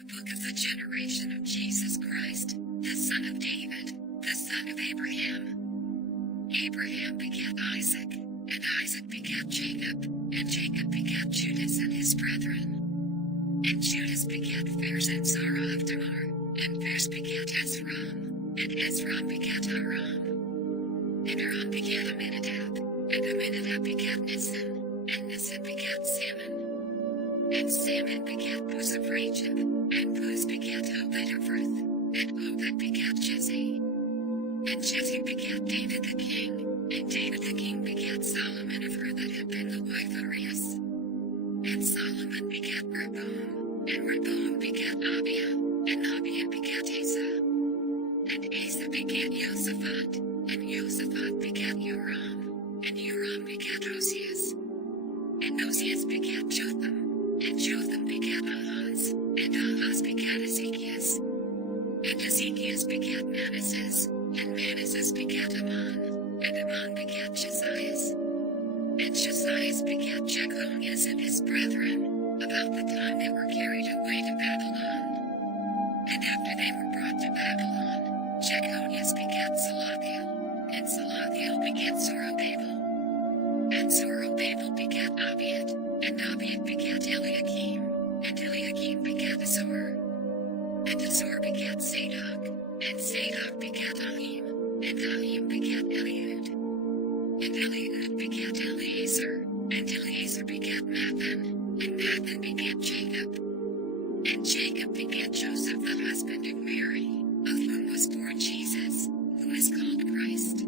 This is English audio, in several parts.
The book of the generation of Jesus Christ, the son of David, the son of Abraham. Abraham begat Isaac, and Isaac begat Jacob, and Jacob begat Judas and his brethren. And Judas begat Phares and Zerah of Tamar, and Phares begat Esrom, and Esrom begat Aram. And Aram begat Amminadab, and Amminadab begat Nisan, and Nisan begat Salmon. And Salmon begat Buz of Rachab, and Buz begat Obed of Ruth, and Obed begat Jesse. And Jesse begat David the king, and David the king begat Solomon of her that had been the wife of Urias. And Solomon begat Rehoboam, and Rehoboam begat Abiah, and Abiah begat Asa. And Asa begat Josaphat, and Josaphat begat Joram, and Joram begat Osias. And Osias begat Jotham, and Jotham begat Ahaz, and Ahaz begat Ezekias. And Ezekias begat Manasseh, and Manasseh begat Amon, and Amon begat Josias. And Josias begat Jeconias and his brethren, about the time they were carried away to Babylon. And after they were brought to Babylon, Jeconias begat Salathiel, and Salathiel begat Zorobabel. And Zorobabel begat Abiad, and Abiad begat Eliakim, and Eliakim begat Azor. And Azor begat Zadok, and Zadok begat Ahim, and Ahim begat Eliud. And Eliud begat Eleazar, and Eleazar begat Mathan, and Mathan begat Jacob. And Jacob begat Joseph the husband of Mary, of whom was born Jesus, who is called Christ.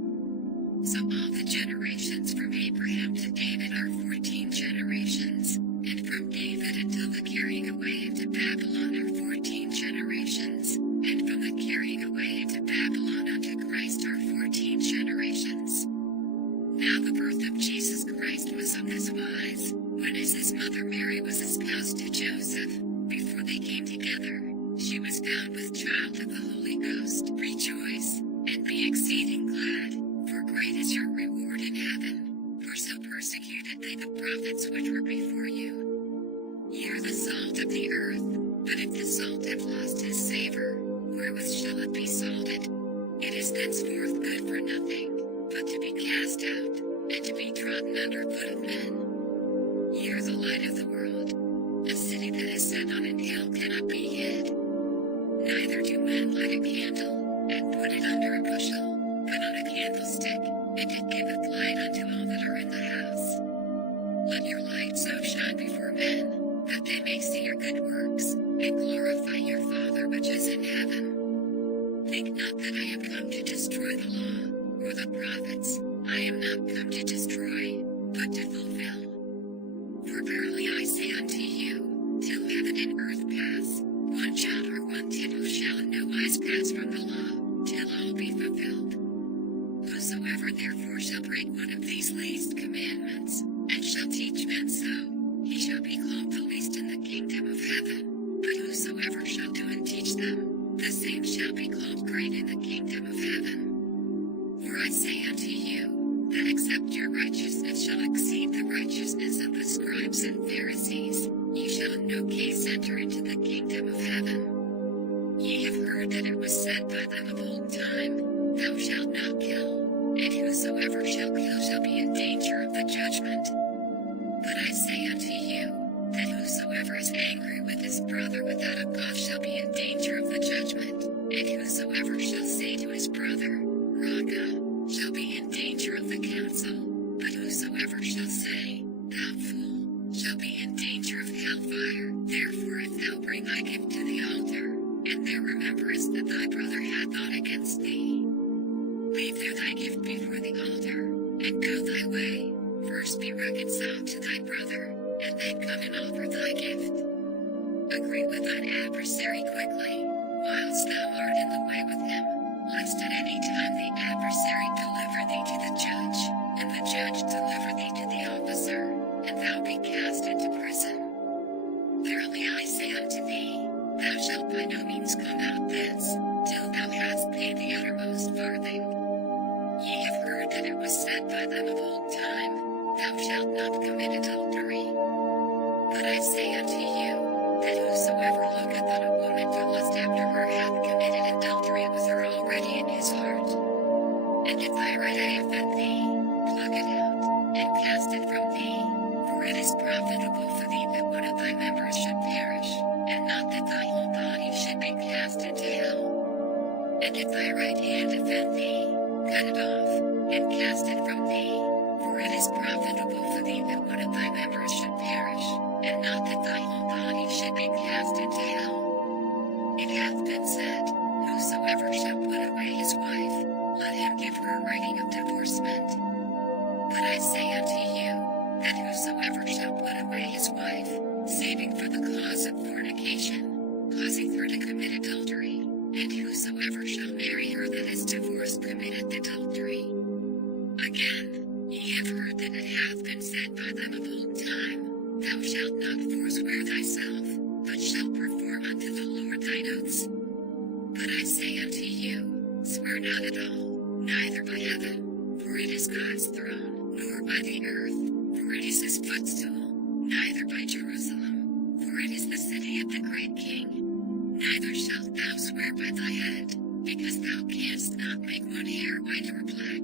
So all the generations from Abraham to David are 14 generations, and from David until the carrying away into Babylon are 14 generations, and from the carrying away into Babylon unto Christ are 14 generations. Now the birth of Jesus Christ was on this wise, when as his mother Mary was espoused to Joseph, before they came together, she was found with child of the Holy Ghost. Rejoice, and be exceeding glad, for great is your reward in heaven, for so persecuted they the prophets which were before you. Ye are the salt of the earth, but if the salt have lost his savor, wherewith shall it be salted? It is thenceforth good for nothing, but to be cast out, and to be trodden under foot of men. Ye are the light of the world. A city that is set on an hill cannot be hid. Neither do men light a candle, and put it under a bushel, but on a candlestick, and it giveth light unto all that are in the house. Let your light so shine before men, that they may see your good works, and glorify your Father which is in heaven. Think not that I am come to destroy the law, or the prophets. I am not come to destroy, but to fulfill. For verily I say unto you, till heaven and earth pass, one jot or one tittle shall in no wise pass from the law, till all be fulfilled. Whosoever therefore shall break one of these least commandments, and shall teach men so, he shall be called the least in the kingdom of heaven. But whosoever shall do and teach them, the same shall be called great in the kingdom of heaven. For I say unto you, that except your righteousness shall exceed the righteousness of the scribes and Pharisees, ye shall in no case enter into the kingdom of heaven. Ye have heard that it was said by them of old time, Thou shalt not kill, and whosoever shall kill shall be in danger of the judgment. But I say unto you, that whosoever is angry with his brother without a cause shall be in danger of the judgment, and whosoever shall say to his brother, Raca, shall be in danger of the council, but whosoever shall say, Thou fool, shall be in danger of hellfire. Therefore if thou bring thy gift to the altar, and there rememberest that thy brother hath aught against thee, leave there thy gift before the altar, and go thy way. First be reconciled to thy brother, and then come and offer thy gift. Agree with thine adversary quickly, whilst thou art in the way with him, lest at any time the adversary deliver thee to the judge, and the judge deliver thee to the officer, and thou be cast into prison. Verily I say unto thee, thou shalt by no means come out thence, till thou hast paid the uttermost farthing. Ye have heard that it was said by them of old time, Thou shalt not commit adultery. But I say unto you, that whosoever looketh on a woman to lust after her hath committed adultery with her already in his heart. And if thy right eye offend thee, pluck it out, and cast it from thee, for it is profitable for thee that one of thy members should perish, and not that thy whole body should be cast into hell. And if thy right hand offend thee, cut it off, and cast it from thee, for it is profitable for thee that one of thy members should perish, and not that thy whole body should be cast into hell. It hath been said, whosoever shall put away his wife, let him give her writing of divorcement. But I say unto you, that whosoever shall put away his wife, saving for the cause of fornication, causing her to commit adultery, and whosoever shall marry her that is divorced committeth adultery. Again, ye have heard that it hath been said by them of old time, Thou shalt not forswear thyself, but shalt perform unto the Lord thine oaths. But I say unto you, swear not at all, neither by heaven, for it is God's throne, nor by the earth, for it is his footstool, neither by Jerusalem, for it is the city of the great King. Neither shalt thou swear by thy head, because thou canst not make one hair white or black.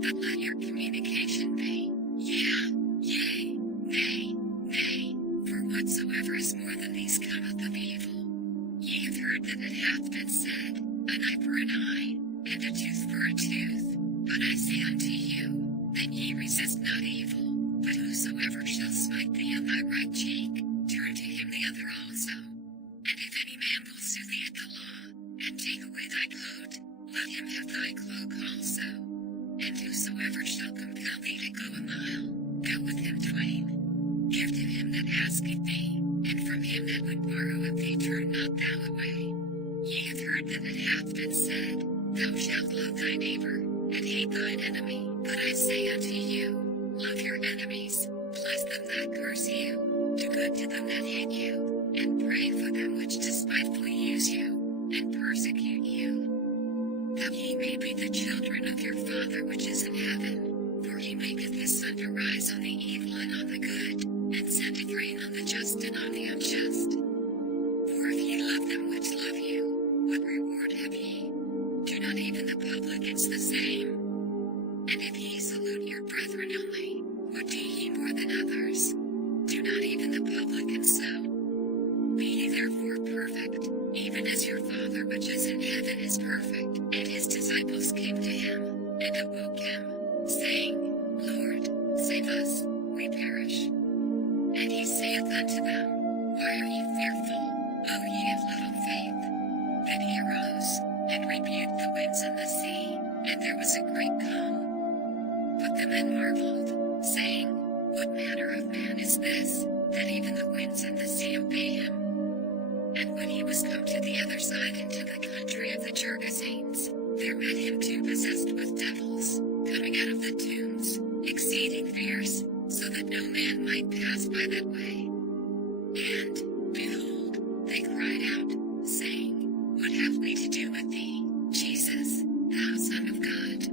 But let your communication be, yeah, yea, nay, nay, for whatsoever is more than these cometh of evil. Ye have heard that it hath been said, an eye for an eye, and a tooth for a tooth. But I say unto you, that ye resist not evil, but whosoever shall smite thee on thy right cheek, turn to him the other also. And if any man will sue thee at the law, and take away thy coat, let him have thy cloak also. And whosoever shall compel thee to go a mile, go with him twain. Give to him that asketh thee, and from him that would borrow of thee turn not thou away. Ye have heard that it hath been said, Thou shalt love thy neighbor, and hate thine enemy. But I say unto you, love your enemies, bless them that curse you, do good to them that hate you, and pray for them which despitefully use you, and persecute you, that ye may be the children of your Father which is in heaven. For he maketh his sun to rise on the evil and on the good, and sendeth rain on the just and on the unjust. For if ye love them which love you, what reward have ye? Do not even the publicans the same? And if ye salute your brethren only, what do ye more than others? Do not even the publicans so? Be ye therefore perfect, even as your Father which is in heaven is perfect. And his disciples came to him, and awoke him, saying, Lord, save us, we perish. And he saith unto them, Why are ye fearful, O ye of little faith? Then he arose, and rebuked the winds and the sea, and there was a great calm. But the men marveled, saying, What manner of man is this, that even the winds and the sea obey him? And when he was come to the other side into the country of the Gergesenes, there met him two possessed with devils, coming out of the tombs, exceeding fierce, so that no man might pass by that way. And, behold, they cried out, saying, What have we to do with thee, Jesus, thou Son of God?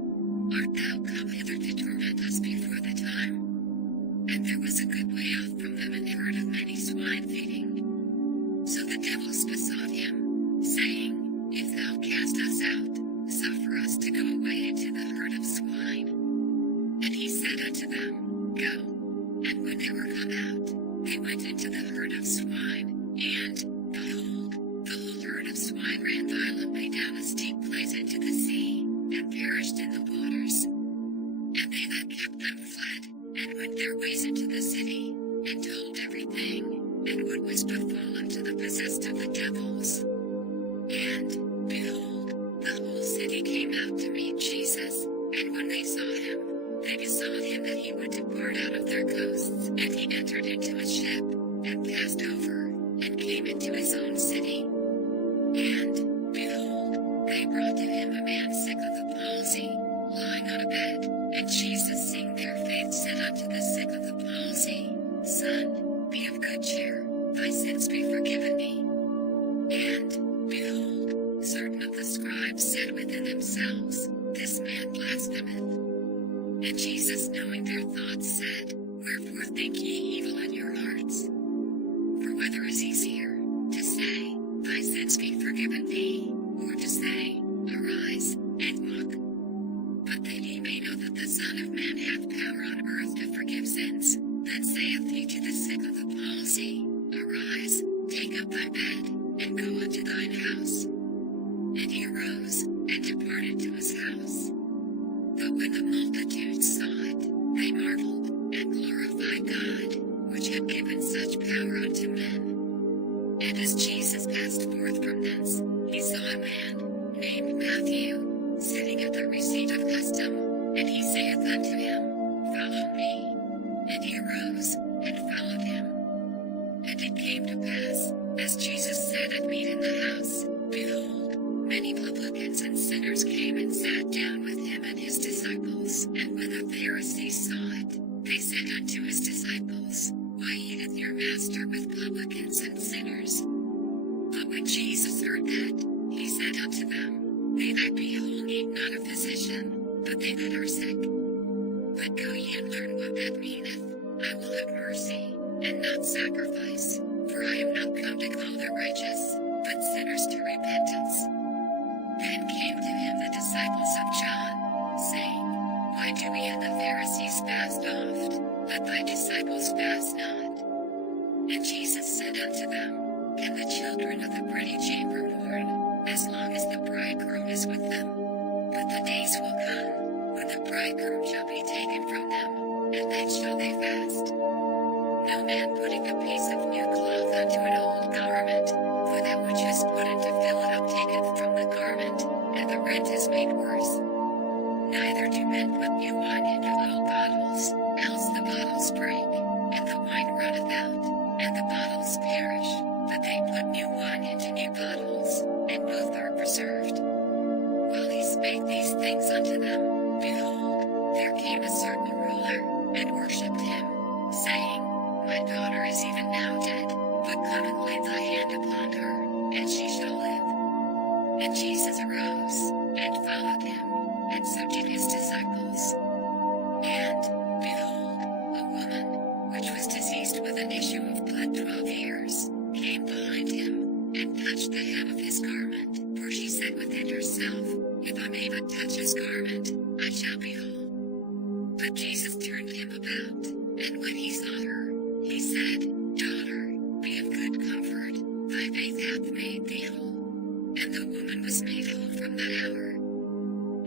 Art thou come hither to torment us before the time? And there was a good way off from them an herd of many swine feeding. So the devils besought him, saying, If thou cast us out, suffer us to go away into the herd of swine. And he said unto them, Go. And when they were come out, they went into the herd of swine, and, behold, the whole herd of swine ran violently down a steep place into the sea, and perished in the waters. And they that kept them fled, and went their ways into the city, and told everything, and what was befallen to the possessed of the devils. And, behold, the whole city came out to meet Jesus, and when they saw him, they besought him that he would depart out of their coasts, and he entered into a ship, and passed over, and came into his own city. And, behold, they brought to him a man sick of the palsy, lying on a bed, and Jesus, seeing their faith, said unto the sick of the palsy, Son, be of good cheer, thy sins be forgiven thee. And, behold, certain of the scribes said within themselves, This man blasphemeth. And Jesus, knowing their thoughts, said, Wherefore think ye evil in your hearts? For whether is easier, to say, Thy sins be forgiven thee, or to say, Arise, and walk. But that ye may know that the Son of Man hath power on earth to forgive sins, then saith he to the sick of the palsy, Arise, take up thy bed, and go unto thine house. And he arose, and departed to his house. But when the multitudes saw it, they marveled, and glorified God, which had given such power unto men. And as Jesus passed forth from thence, he saw a man, named Matthew, sitting at the receipt of custom, and he saith unto him, Follow me. And he arose, and followed him. And it came to pass, as Jesus sat at meat in the house, behold, many publicans and sinners came and sat down with him and his disciples. And when the Pharisees saw it, they said unto his disciples, Why eateth your master with publicans and sinners? But when Jesus heard that, he said unto them, They that be whole need not a physician, but they that are sick. But go ye and learn what that meaneth. I will have mercy, and not sacrifice, for I am not come to call the righteous, but sinners to repentance. Then came to him the disciples of John, saying, Why do we and the Pharisees fast oft, but thy disciples fast not? And Jesus said unto them, Can the children of the pretty chamber mourn, as long as the bridegroom is with them? But the days will come, when the bridegroom shall be taken from them, and then shall they fast. No man putting a piece of new cloth unto an old garment, for that which is put in to fill it up taketh from the garment, and the rent is made worse. Neither do men put new wine into old bottles, else the bottles break, and the wine runneth out, and the bottles perish. But they put new wine into new bottles, and both are preserved. While he spake these things unto them, behold, there came a certain ruler, and worshipped him, saying, My daughter is even now dead, but come and lay thy hand upon her, and she shall live. And Jesus arose, and followed him, and so did his disciples. And, behold, a woman, which was diseased with an issue of blood 12 years, came behind him, and touched the hem of his garment, for she said within herself, If I may but touch his garment, I shall be whole. But Jesus turned him about, and when he saw her, he said, Daughter, be of good comfort, thy faith hath made thee whole. And the woman was made whole from that hour.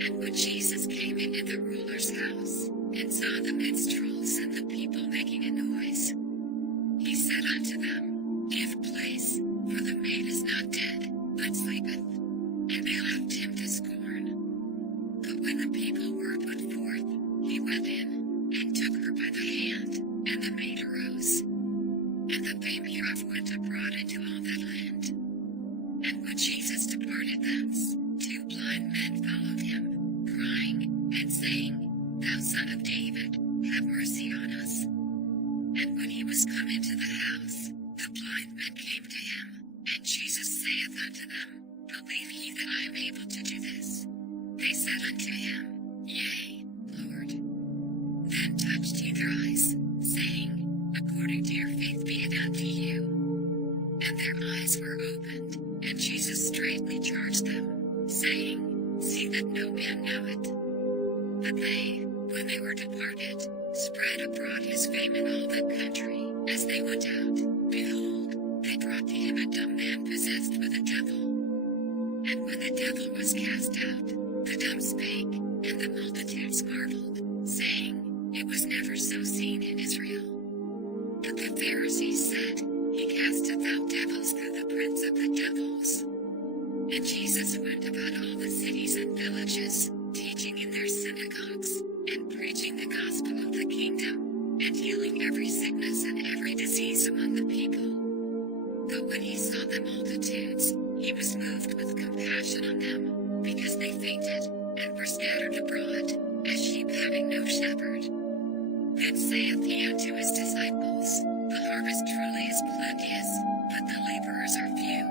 And when Jesus came into the ruler's house, and saw the minstrels and the people making a noise, he said unto them, Give place, for the maid is not dead, but sleepeth. And they laughed him to scorn. But when the people were put forth, he went in, and took her by the hand, and the maid arose. And the fame hereof went abroad into all that land. And when Jesus departed thence, 2 blind men followed him, crying, and saying, Thou Son of David, have mercy on us. And when he was come into the house, the blind men came to him, and Jesus saith unto them, Believe ye that I am able to do this? They said unto him, Yea, Lord. Then touched he their eyes, saying, According to your faith be it unto you. And their eyes were opened, and Jesus straightly charged them, saying, See that no man know it. But they, when they were departed, spread abroad his fame in all that country. As they went out, behold, they brought to him a dumb man possessed with a devil. And when the devil was cast out, the dumb spake, and the multitudes marveled, saying, It was never so seen in Israel. But the Pharisees said, He casteth out devils through the prince of the devils. And Jesus went about all the cities and villages, teaching in their synagogues, and preaching the gospel of the kingdom, and healing every sickness and every disease among the people. But when he saw the multitudes, he was moved with compassion on them, because they fainted, and were scattered abroad, as sheep having no shepherd. Then saith he unto his disciples, The harvest truly is plenteous, but the laborers are few.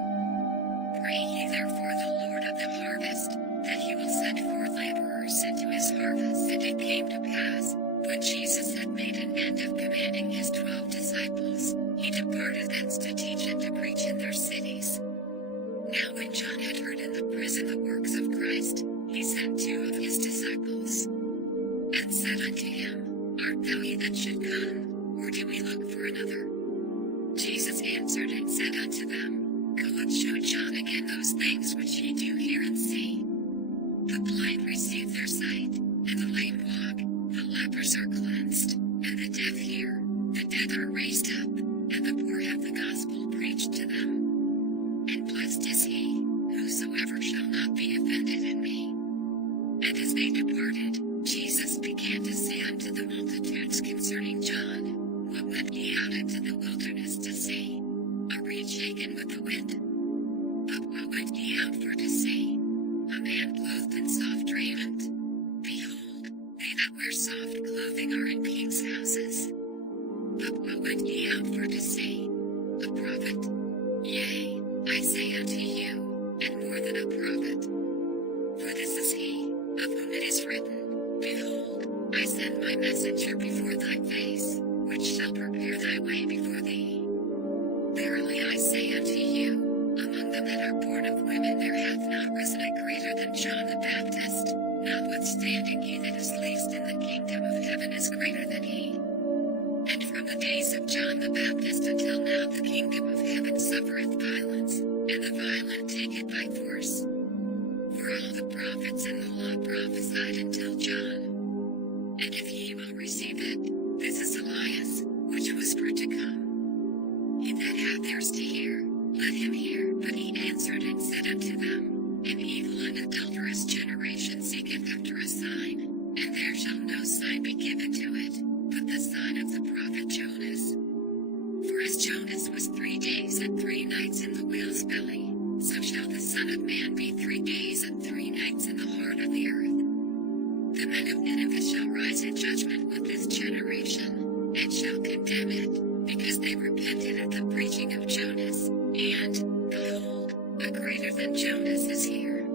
Pray ye therefore the Lord of the harvest, that he will send forth laborers into his harvest. And it came to pass, when Jesus had made an end of commanding his 12 disciples, he departed thence to teach and to preach in their cities. Now when John had heard in the prison the works of Christ, he sent 2 of his disciples, and said unto him, Art thou he that should come, or do we look for another? Jesus answered and said unto them, Go and show John again those things which ye do hear and see. The blind receive their sight, and the lame walk, the lepers are cleansed, and the deaf hear, the dead are raised up, and the poor have the gospel preached to them. And blessed is he, whosoever shall not be offended in me. And as they departed, Jesus began to say unto the multitudes concerning John, What went ye out into the wilderness to see? A reed shaken with the wind? But what went ye out for to see? A man clothed in soft raiment? Behold, they that wear soft clothing are in kings' houses. But what went ye out for to see? A prophet? Yea, I say unto you, and more than a prophet. For this is he, of whom it is written, Behold, I send my messenger before thy face, which shall prepare thy way before thee. Verily I say unto you, among them that are born of women there hath not risen a greater than John the Baptist, notwithstanding he that is least in the kingdom of heaven is greater than he. And from the days of John the Baptist until now the kingdom of heaven suffereth violence, and the violent take it by force. For all the prophets and the law prophesied until John. And if ye will receive it, this is Elias, which was for to come. He that hath ears to hear, let him hear. But he answered and said unto them, An evil and adulterous generation seeketh after a sign, and there shall no sign be given to it, but the sign of the prophet Jonas. For as Jonas was 3 days and 3 nights in the whale's belly, so shall the Son of Man be 3 days and 3 nights in the heart of the earth. The men of Nineveh shall rise in judgment with this generation, and shall condemn it, because they repented at the preaching of Jonas, and, behold, a greater than Jonas is here.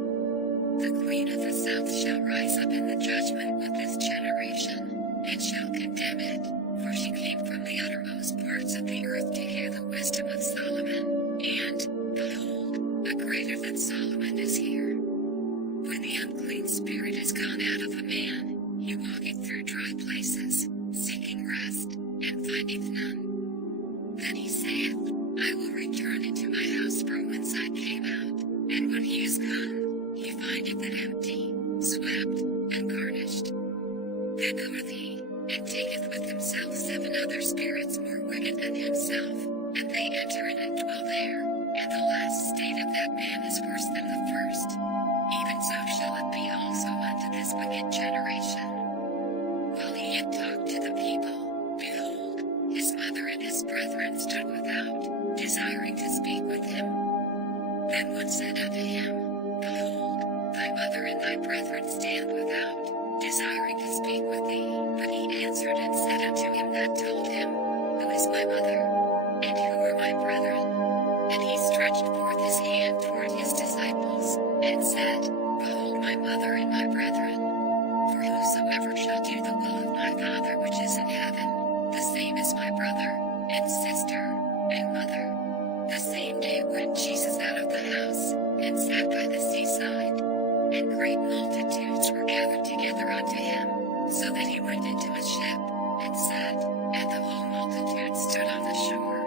The queen of the south shall rise up in the judgment with this generation, and shall condemn it, for she came from the uttermost parts of the earth to hear the wisdom of Solomon, and, behold, a greater than Solomon is here. When the unclean spirit is gone out of a man, he walketh through dry places, seeking rest, and findeth none. Then he saith, I will return into my house from whence I came out, and when he is come, he findeth it empty, swept, and garnished. Then goeth he, and taketh with himself 7 other spirits more wicked than himself, and they enter in and dwell there, and the last state of that man is worse than the first. Even so shall it be also unto this wicked generation. While he yet talked to the people, behold, his mother and his brethren stood without, desiring to speak with him. Then one said unto him, Behold, thy mother and thy brethren stand without, desiring to speak with thee. But he answered and said unto him that told him, Who is my mother? And who are my brethren? And he stretched forth his hand toward his disciples, and said, Behold my mother and my brethren. For whosoever shall do the will of my Father which is in heaven, the same is my brother, and sister, and mother. The same day went Jesus out of the house, and sat by the seaside. And great multitudes were gathered together unto him, so that he went into a ship, and sat, and the whole multitude stood on the shore.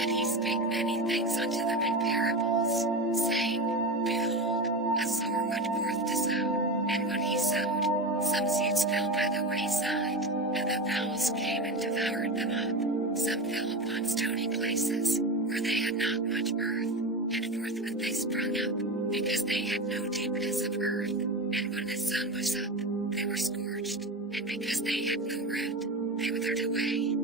And he spake many things unto them in parables, saying, Behold, a sower went forth to sow, and when he sowed, some seeds fell by the wayside, and the fowls came and devoured them up. Some fell upon stony places, where they had not much earth, and forthwith they sprung up, because they had no deepness of earth. And when the sun was up, they were scorched, and because they had no root, they withered away.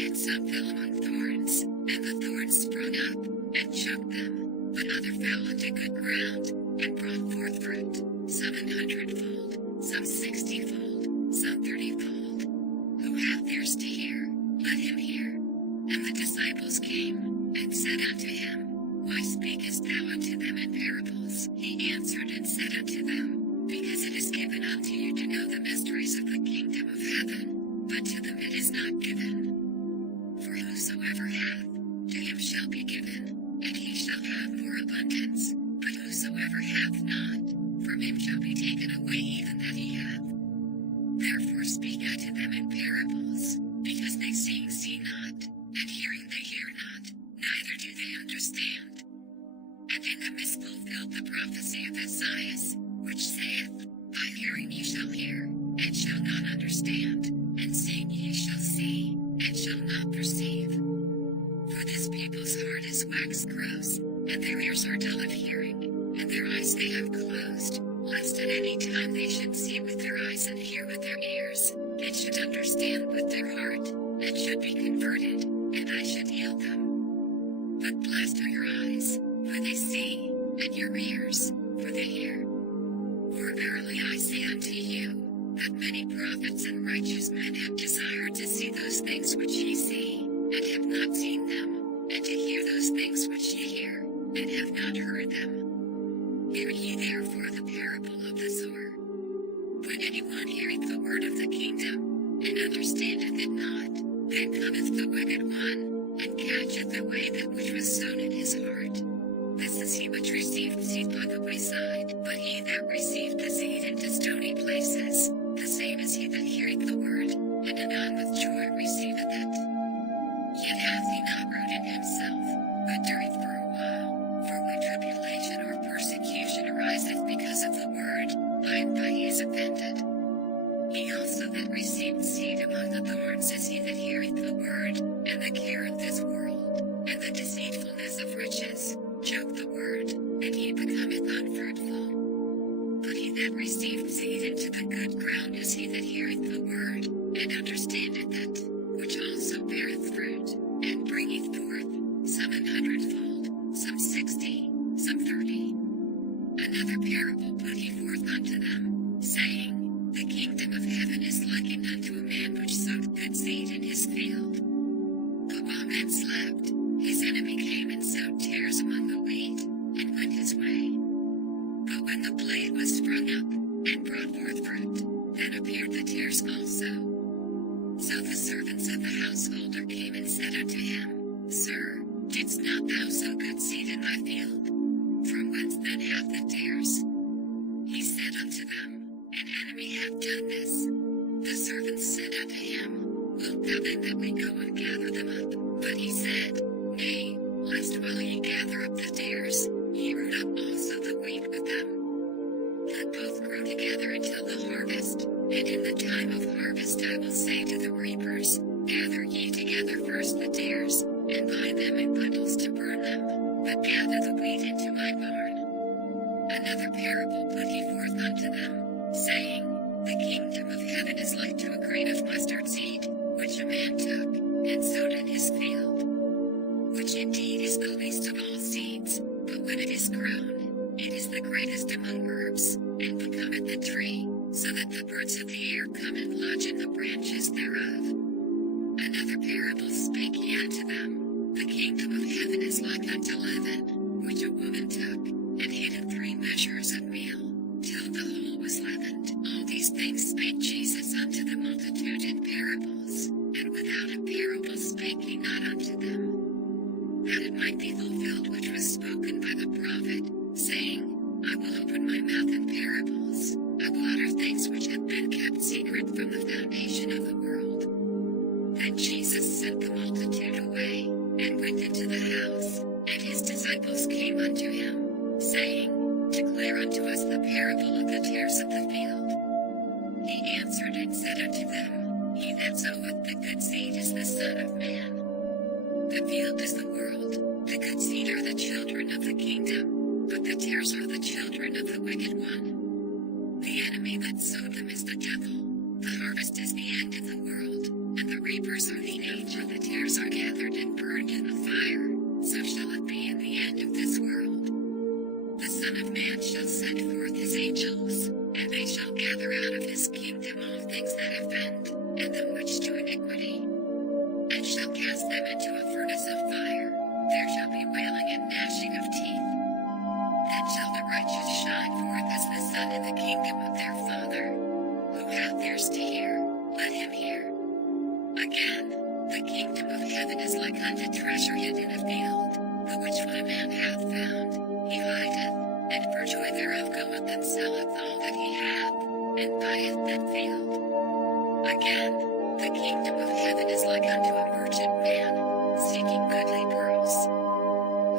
And some fell among thorns, and the thorns sprung up, and choked them. But other fell into good ground, and brought forth fruit, some 100-fold, some 60-fold, some 30-fold. Who hath ears to hear, let him hear. And the disciples came, and said unto him, Why speakest thou unto them in parables? He answered and said unto them, Because it is given unto you to know the mysteries of the kingdom of heaven, but to them it is not given. For whosoever hath, to him shall be given, and he shall have more abundance. whosoever hath not, from him shall be taken away even that he hath. Therefore speak I to them in parables, because they seeing see not, and hearing they hear not, neither do they understand. And in them is fulfilled the prophecy of Isaiah, which saith, By hearing ye shall hear, and shall not understand, and seeing ye shall see, and shall not perceive. For this people's heart is waxed gross, and their ears are dull of hearing, and their eyes they have closed, lest at any time they should see with their eyes and hear with their ears, and should understand with their heart, and should be converted, and I should heal them. But blessed are your eyes, for they see, and your ears, for they hear. For verily I say unto you, that many prophets and righteous men have desired to see those things which ye see, and have not seen them, and to hear those things which ye hear, and have not heard them. Hear ye therefore the parable of the sower. When anyone heareth the word of the kingdom, and understandeth it not, then cometh the wicked one, and catcheth away that which was sown in his heart. This is he which received seed by the wayside, but he that received the seed into stony places, the same is he that heareth the word, and anon with joy receiveth it. Yet hath he not root in himself, but dureth for a while. For when tribulation or persecution ariseth because of the word, by and by he is offended. He also that received seed among the thorns is he that heareth the word, and the care of this world, and the deceitfulness of riches, choke the word, and he becometh unfruitful. But he that received seed into the good ground is he that heareth the word, and understandeth it, which also beareth fruit, and bringeth forth, some 100-fold, some 60, some 30. Another parable put he forth unto them, saying, The kingdom of heaven is likened unto a man which sowed good seed in his field. But while men slept, his enemy came and sowed tares among the wheat, and went his way. But when the blade was sprung up, and brought forth fruit, then appeared the tares also. So the servants of the householder came and said unto him, Sir, didst not thou sow good seed in thy field? From whence then hath the tares? He said unto them, An enemy hath done this. The servants said unto him, Wilt thou then that we go and gather them up? But he said, Nay, lest while ye gather up the tares, ye root up also the wheat with them. Let both grow together until the harvest, and in the time of harvest I will say to the reapers, Gather ye together first the tares, and bind them in bundles to burn them, but gather the wheat into my barn. Another parable put he forth unto them, saying, The kingdom of heaven is like to a grain of mustard seed, which a man took, and sowed in his field. Which indeed is the least of all seeds, but when it is grown, it is the greatest among herbs, and becometh a tree, so that the birds of the air come and lodge in the branches thereof. Another parable spake he unto them, The kingdom of heaven is like unto leaven, which a woman took, and hid in 3 measures of meal, till the whole was leavened. All these things spake Jesus unto the multitude in parables, and without a parable spake he not unto them, that it might be fulfilled which was spoken by the prophet, saying, I will open my mouth in parables, I will utter things which have been kept secret from the foundation of the world. Then Jesus sent the multitude away, and went into the house, and his disciples came unto him, saying, Declare unto us the parable of the tares of the field. He answered and said unto them, He that soweth the good seed is the Son of Man. The field is the world, the good seed are the children of the kingdom, but the tares are the children of the wicked one. The enemy that sowed them is the devil. The harvest is the end of the world, and the reapers are the age, for the tares are gathered and burned in the fire. So shall it be in the end of this world. The Son of Man shall send forth his angels, and they shall gather out of his kingdom all things that offend, and them which do iniquity, and shall cast them into a furnace of fire. There shall be wailing and gnashing of teeth. Then shall the righteous shine forth as the sun in the kingdom of their Father. Who hath ears to hear, let him hear. Again, the kingdom of heaven is like unto treasure hid in a field, the which when a man hath found, he hideth, and for joy thereof goeth and selleth all that he hath, and buyeth that field. Again, the kingdom of heaven is like unto a merchant man, seeking goodly pearls,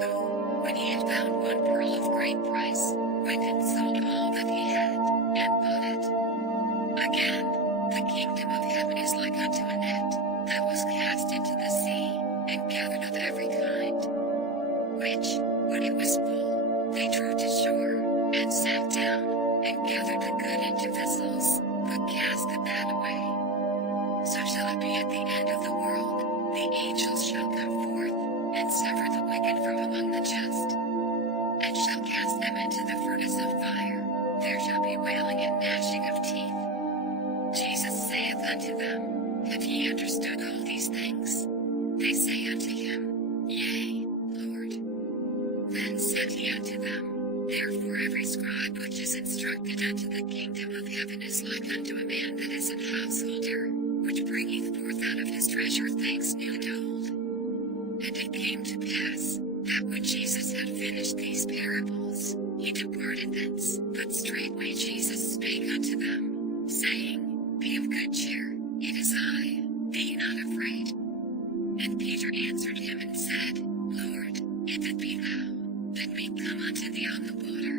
who, when he had found one pearl of great price, went and sold all that he had, and bought it. Again, the kingdom of heaven is like unto a net, that was cast into the sea, and gathered of every kind, which, when it was full, they drew to shore, and sat down, and gathered the good into vessels, but cast the bad away. So shall it be at the end of the world. The angels shall come forth, and sever the wicked from among the just, and shall cast them into the furnace of fire. There shall be wailing and gnashing of teeth. Jesus saith unto them, Have ye understood all these things? They say unto him, Yea, Lord. Then said he unto them, Therefore every scribe which is instructed unto the kingdom of heaven is like unto a man that is an householder, which bringeth forth out of his treasure things new and old. And it came to pass, that when Jesus had finished these parables, he departed thence. But straightway Jesus spake unto them, saying, Be of good cheer, it is I, be not afraid. And Peter answered him and said, Lord, if it be thou, bid me come unto thee on the water.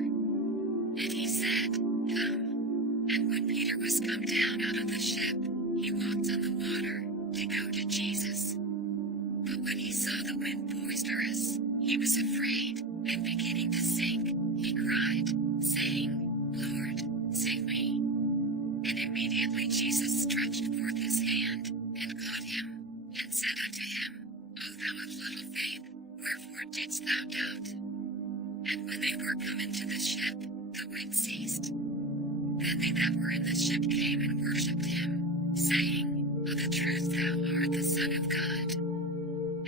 And he said, Come. And when Peter was come down out of the ship, he walked on the water, to go to Jesus. But when he saw the wind boisterous, he was afraid, and beginning to sink, he cried, saying, Lord, save me. And immediately Jesus stretched forth his hand, and caught him, and said unto him, O thou of little faith, wherefore didst thou doubt? And when they were come into the ship, the wind ceased. Then they that were in the ship came and worshipped him, saying, Of a truth thou art the Son of God.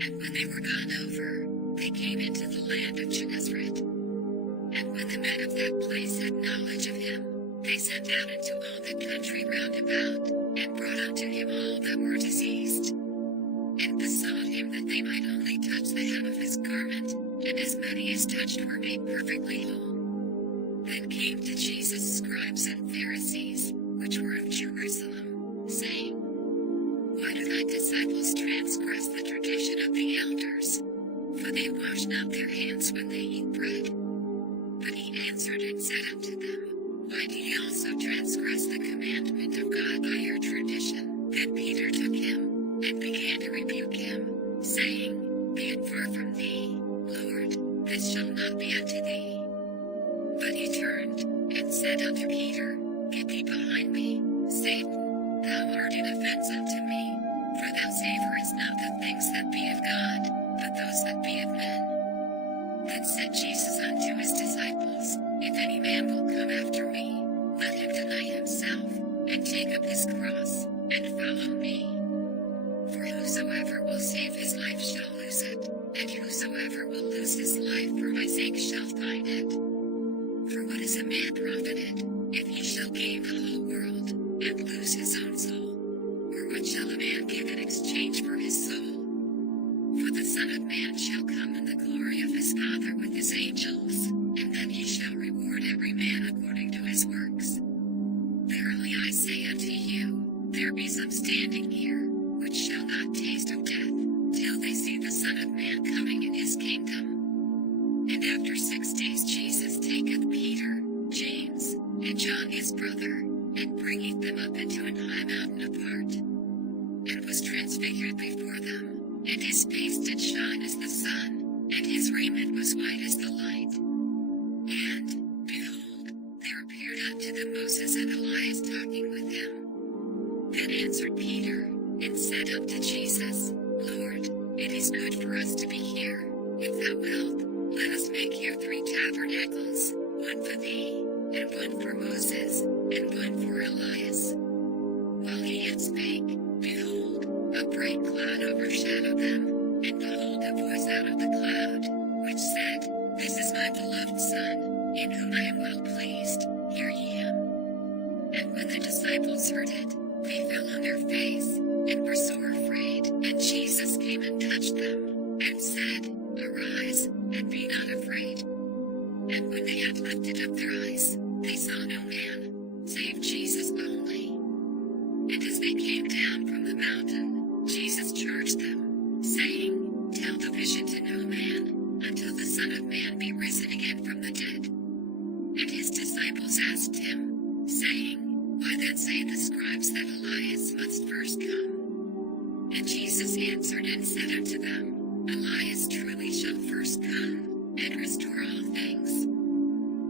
And when they were gone over, they came into the land of Gennesaret. And when the men of that place had knowledge of him, they sent out into all the country round about, and brought unto him all that were diseased, and besought him that they might only touch the hem of his garment, and as many as touched were made perfectly whole. Then came to Jesus scribes and Pharisees, which were of Jerusalem, saying, Why do thy disciples transgress the tradition of the elders? For they wash not their hands when they eat bread. But he answered and said unto them, Why do ye also transgress the commandment of God by your tradition? Then Peter took him, and began to rebuke him, saying, Be it far from thee, Lord, this shall not be unto thee. But he turned, and said unto Peter, Get thee behind me, Satan, thou art an offense unto me, for thou savorest not the things that be of God, but those that be of men. Then said Jesus unto his disciples, If any man will come after me, let him deny himself, and take up his cross, and follow me. For whosoever will save his life shall lose it, and whosoever will lose his life for my sake shall find it. For what is a man profited, if he shall gain the whole world, and lose his own soul? Or what shall a man give in exchange for his soul? For the Son of Man shall come in the glory of his Father with his angels, and then he shall reward every man according to his works. Verily I say unto you, there be some standing here, which shall not taste of death, till they see the Son of Man coming in his kingdom. And after 6 days Jesus taketh Peter, James, and John his brother, and bringeth them up into an high mountain apart, and was transfigured before them. And his face did shine as the sun, and his raiment was white as the light. And, behold, there appeared unto them Moses and Elias talking with him. Then answered Peter, and said unto Jesus, Lord, it is good for us to be here. If thou wilt, let us make here 3 tabernacles, one for thee, and one for Moses, and one for Elias. While he yet spake, behold, a bright cloud overshadowed them, and behold a voice out of the cloud, which said, This is my beloved Son, in whom I am well pleased, hear ye him. And when the disciples heard it, they fell on their face, and were sore afraid. And Jesus came and touched them, and said, Arise, and be not afraid. And when they had lifted up their eyes, they saw no man, save Jesus only. And as they came down from the mountain, Jesus charged them, saying, Tell the vision to no man, until the Son of Man be risen again from the dead. And his disciples asked him, saying, Why then say the scribes that Elias must first come? And Jesus answered and said unto them, Elias truly shall first come, and restore all things.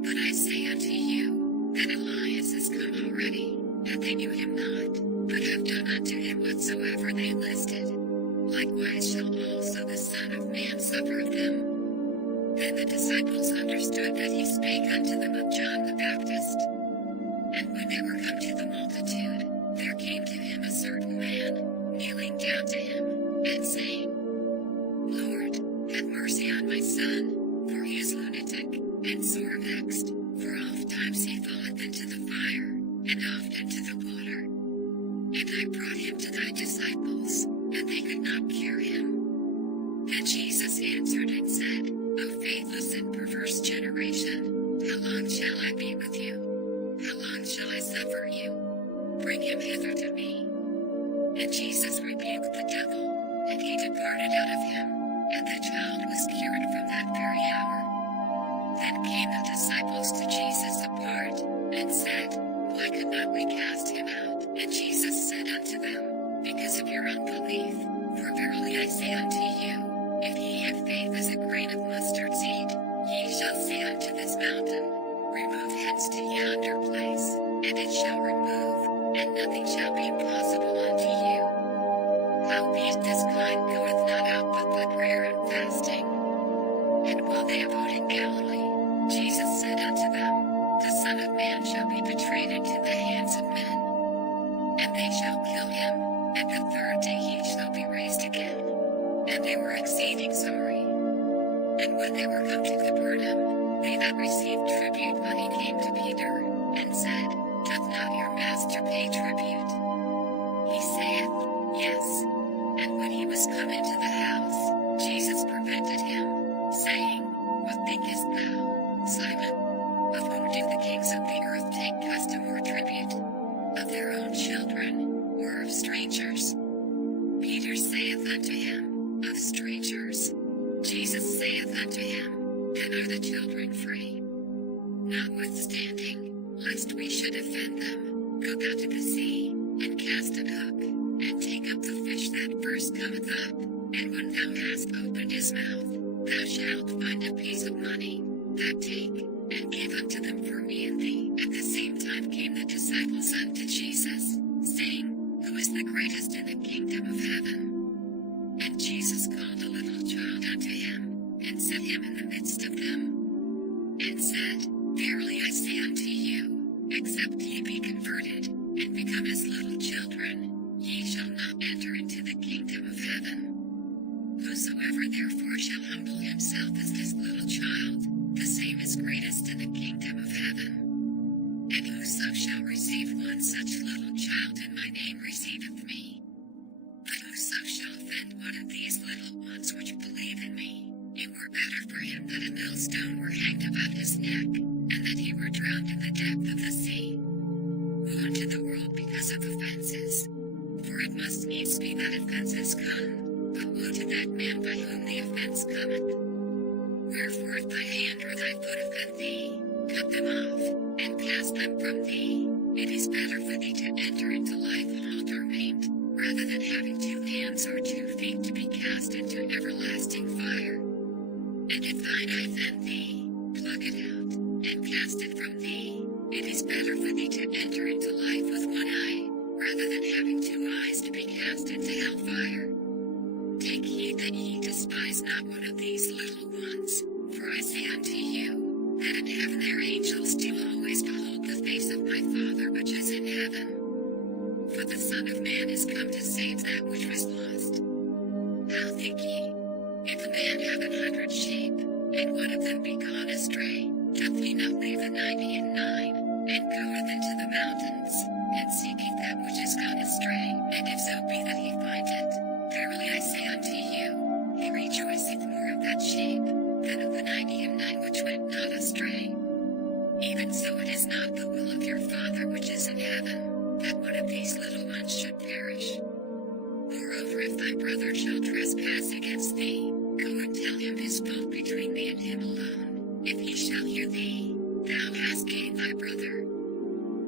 But I say unto you, that Elias is come already, and they knew him not, but have done unto him whatsoever they listed. Likewise shall also the Son of Man suffer of them. Then the disciples understood that he spake unto them of John the Baptist. And when they were come to the multitude, there came to him a certain man, kneeling down to him, and saying, Lord, have mercy on my son, for he is lunatic, and sore vexed, for oft times he falleth into the fire, and oft into the water. And I brought him to thy disciples, and they could not cure him. And Jesus answered and said, O faithless and perverse generation, how long shall I be with you? How long shall I suffer you? Bring him hither to me. And Jesus rebuked the devil, and he departed out of him, and the child was cured from that very hour. Then came the disciples to Jesus apart, and said, Why could not we cast him out? And Jesus said unto them, Because of your unbelief. For verily I say unto you, if ye have faith as a grain of mustard seed, ye shall say unto this mountain, Remove hence to yonder place, and it shall remove, and nothing shall be impossible unto you. Howbeit this kind goeth not out but by prayer and fasting. And while they abode in Galilee, Jesus said unto them, The Son of Man shall be betrayed into the hands of men, and they shall kill him, and the third day he shall be raised again. And they were exceeding sorry. And when they were come to Capernaum, they that received tribute money came to Peter, and said, Doth not your master pay tribute? He saith, Yes. And when he was come into the house, Jesus prevented him, saying, What thinkest thou, Simon? Of whom do the kings of the earth take custom or tribute? Of their own children, or of strangers? Peter saith unto him, Of strangers. Jesus saith unto him, Then are the children free. Notwithstanding, lest we should offend them, go thou to the sea, and cast an hook, and take up the fish that first cometh up, and when thou hast opened his mouth, thou shalt find a piece of money. That take, and give unto them for me and thee. At the same time came the disciples unto Jesus, saying, Who is the greatest in the kingdom of heaven? And Jesus called a little child unto him, and set him in the midst of them, and said, Verily I say unto you, except ye be converted, and become as little children, ye shall not enter into the kingdom of heaven. Whosoever therefore shall humble himself as this little child, the same is greatest in the kingdom of heaven. And whoso shall receive one such little child in my name receiveth me. But whoso shall offend one of these little ones which believe in me, it were better for him that a millstone were hanged about his neck, and that he were drowned in the depth of the sea. Woe unto the world because of offenses. For it must needs be that offenses come, but woe to that man by whom the offense cometh. Wherefore if thy hand or thy foot offend thee, cut them off, and cast them from thee. It is better for thee to enter into life halt or maimed, rather than having 2 hands or 2 feet to be cast into everlasting fire. And if thine eye offend thee, pluck it out, and cast it from thee. It is better for thee to enter into life with 1 eye, rather than having 2 eyes to be cast into hellfire. Take heed that ye despise not one of these little ones, for I say unto you, that in heaven their angels do always behold the face of my Father which is in heaven. For the Son of Man is come to save that which was lost. How think ye? If a man have 100 sheep, and one of them be gone astray, doth he not leave the 99, and goeth into the mountains, and seeketh that which is gone astray? And if so be that he find it, verily I say unto you, he rejoiceth more of that sheep, than of the 99 which went not astray. Even so it is not the will of your Father which is in heaven, that one of these little ones should perish. Moreover, if thy brother shall trespass against thee, go and tell him his fault between thee and him alone. If he shall hear thee, thou hast gained thy brother.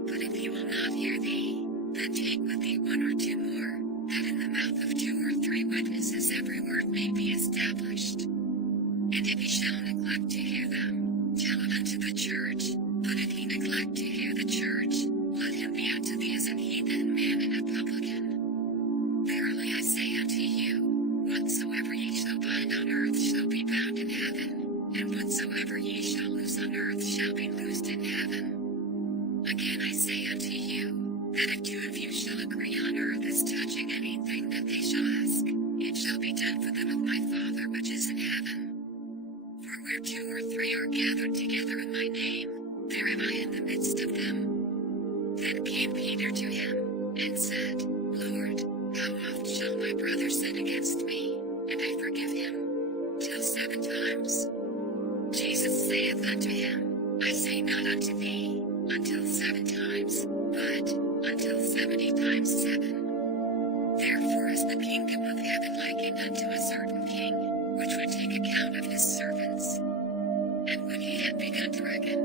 But if he will not hear thee, then take with thee one or two more, that in the mouth of 2 or 3 witnesses every word may be established. And if he shall neglect to hear them, tell it unto the church. But if he neglect to hear the church, let him be unto thee as an heathen man and a publican. Verily I say unto you, whatsoever ye shall bind on earth shall be bound in heaven, and whatsoever ye shall loose on earth shall be loosed in heaven. Again I say unto you, that if 2 of you shall agree on earth as touching anything that they shall ask, it shall be done for them of my Father which is in heaven. For where 2 or 3 are gathered together in my name, there am I in the midst of them. Then came Peter to him, and said, Lord, how oft shall my brother sin against me, and I forgive him? Till 7 times? Jesus saith unto him, I say not unto thee, until 7 times, but until 70 times 7. Therefore is the kingdom of heaven likened unto a certain king, which would take account of his servants. And when he had begun to reckon,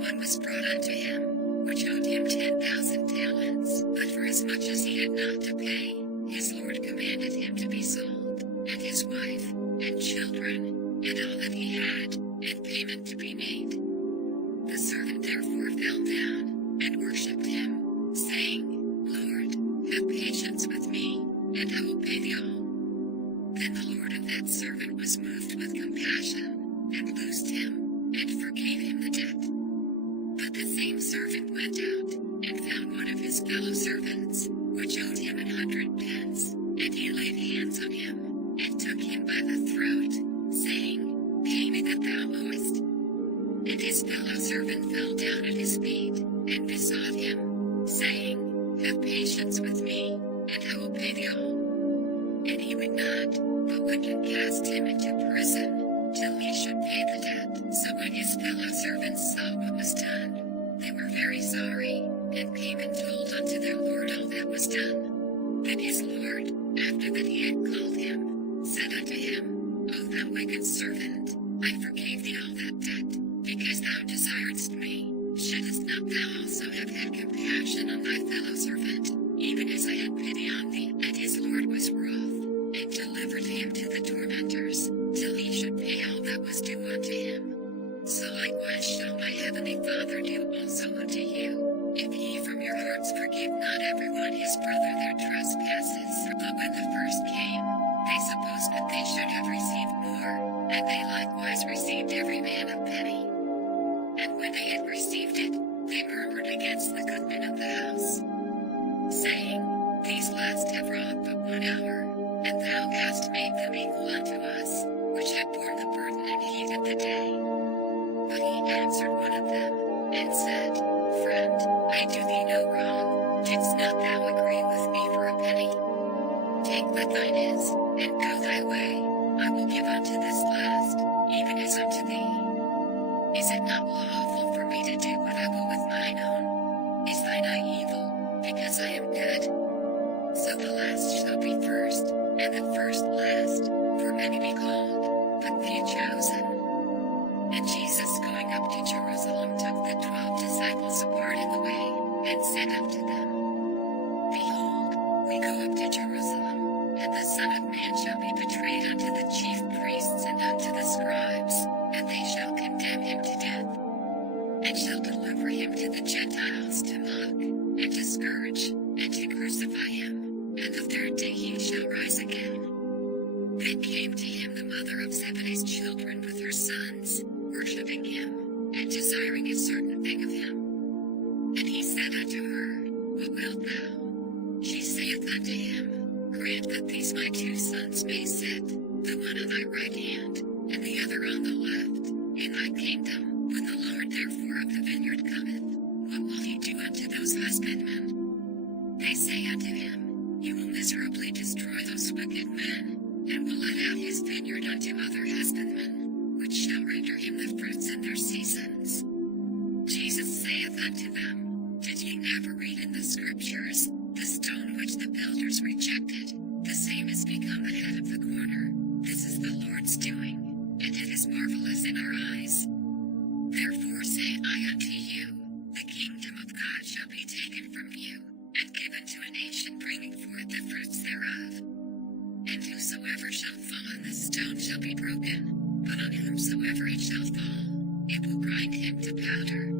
one was brought unto him, which owed him 10,000 talents. But for as much as he had not to pay, his Lord commanded him to be sold, and his wife, and children, and all that he had, and payment to be made. The servant therefore fell down, and worshipped him, saying, Lord, have patience with me, and I will pay thee all. Then the Lord of that servant was moved with compassion, and loosed him, and forgave him the debt. But the same servant went out, and found one of his fellow servants, which owed him 100 pence, and he laid hands on him, and took him by the throat, saying, Pay me that thou owest. And his fellow servant fell down at his feet, and besought him, saying, Have patience with me, and I will pay thee all. And he would not, but went and cast him into prison, till he should pay the debt. So when his fellow servants saw what was done, they were very sorry, and came and told unto their Lord all that was done. Then his Lord, after that he had called him, said unto him, O thou wicked servant, I forgave thee all that debt, because thou desiredst me. Shouldest not thou also have had compassion on thy fellow servant, even as I had pity on thee? And his Lord was wroth, and delivered him to the tormentors, till he should pay all that was due unto him. So likewise shall my heavenly Father do also unto you, if ye from your hearts forgive not everyone his brother their trespasses. But when the first came, they supposed that they should have received more, and they likewise received every man a penny. And when they had received it, they murmured against the goodman of the house, saying, These last have wrought but 1 hour, and thou hast made them equal unto us, which have borne the burden and heat of the day. But he answered one of them, and said, Friend, I do thee no wrong. Didst not thou agree with me for a penny? Take what thine is, and go thy way. I will give unto this last, even as unto thee. Is it not lawful for me to do what I will with mine own? Is thine eye evil, because I am good? So the last shall be first, and the first last, for many be called, but few chosen. And Jesus going up to Jerusalem took the 12 disciples apart in the way, and said unto them, Behold, we go up to Jerusalem, and the Son of Man shall be betrayed unto the chief priests and unto the scribes, and they shall condemn him to death, and shall deliver him to the Gentiles to mock, and to scourge, and to crucify him, and the 3rd day he shall rise again. Then came to him the mother of Zebedee's children with her sons, worshipping him, and desiring a certain thing of him. And he said unto her, What wilt thou? She saith unto him, Grant that these my 2 sons may sit, the one on thy right hand, and the other on the left, in thy kingdom. When the Lord therefore of the vineyard cometh, what will he do unto those husbandmen? They say unto him, He will miserably destroy those wicked men, and will let out his vineyard unto other husbandmen. which shall render him the fruits in their seasons. Jesus saith unto them, Did ye never read in the Scriptures, the stone which the builders rejected, the same is become the head of the corner? This is the Lord's doing, and it is marvelous in our eyes. Therefore say I unto you, the kingdom of God shall be taken from you, and given to a nation bringing forth the fruits thereof. And whosoever shall fall on this stone shall be broken, but on whomsoever it shall fall, it will grind him to powder.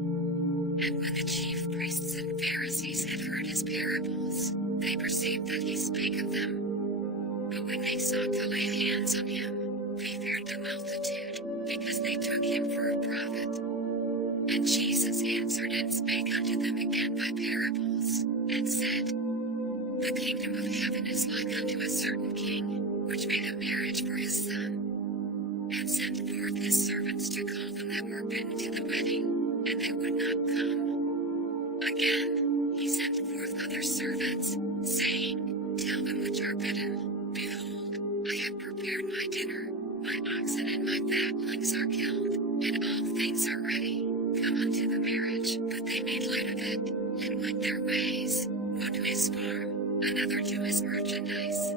And when the chief priests and Pharisees had heard his parables, they perceived that he spake of them. But when they sought to lay hands on him, they feared the multitude, because they took him for a prophet. And Jesus answered and spake unto them again by parables, and said, The kingdom of heaven is like unto a certain king, which made a marriage for his son, and sent forth his servants to call them that were bidden to the wedding, and they would not come. Again, he sent forth other servants, saying, Tell them which are bidden, Behold, I have prepared my dinner, my oxen and my fatlings are killed, and all things are ready. Come unto the marriage. But they made light of it, and went their ways, one to his farm, another to his merchandise.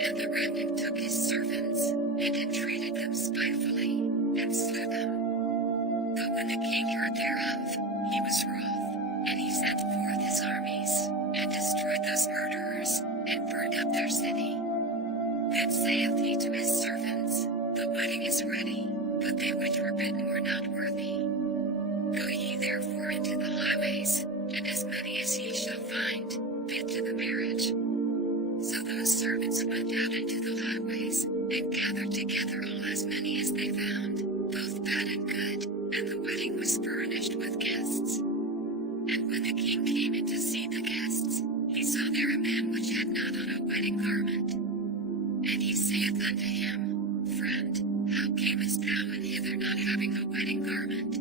And the remnant took his servants, and entreated them spitefully, and slew them. But when the king heard thereof, he was wroth, and he sent forth his armies, and destroyed those murderers, and burned up their city. Then saith he to his servants, The wedding is ready, but they which were bidden were not worthy. Go ye therefore into the highways, and as many as ye shall find, bid to the marriage. So those servants went out into the highways, and gathered together all as many as they found, both bad and good, and the wedding was furnished with guests. And when the king came in to see the guests, he saw there a man which had not on a wedding garment. And he saith unto him, Friend, how camest thou in hither not having a wedding garment?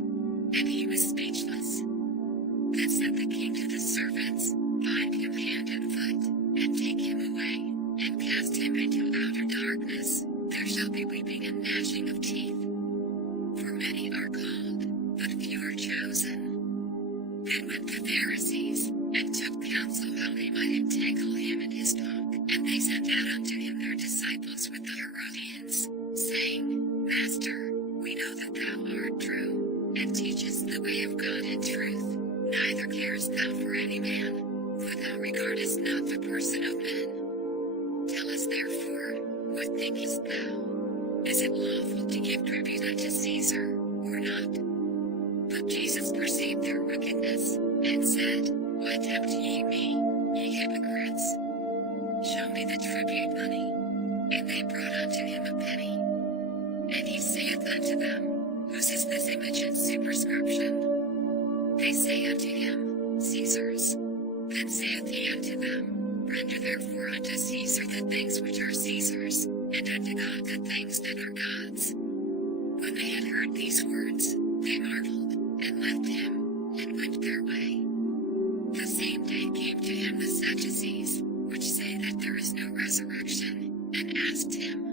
And he was speechless. Then said the king to the servants, Bind him hand and foot, and take him away, and cast him into outer darkness. There shall be weeping and gnashing of teeth. For many are called, but few are chosen. Then went the Pharisees, and took counsel how they might entangle him in his talk. And they sent out unto him their disciples with the Herodians, saying, Master, we know that thou art true, and teachest the way of God in truth, neither carest thou for any man, for thou regardest not the person of men. Tell us therefore, what thinkest thou? Is it lawful to give tribute unto Caesar, or not? But Jesus perceived their wickedness, and said, Why tempt ye me, ye hypocrites? Show me the tribute money. And they brought unto him a penny. And he saith unto them, Whose is this image and superscription? They say unto him, Caesar's. Then saith he unto them, Render therefore unto Caesar the things which are Caesar's, and unto God the things that are God's. When they had heard these words, they marveled, and left him, and went their way. The same day came to him the Sadducees, which say that there is no resurrection, and asked him,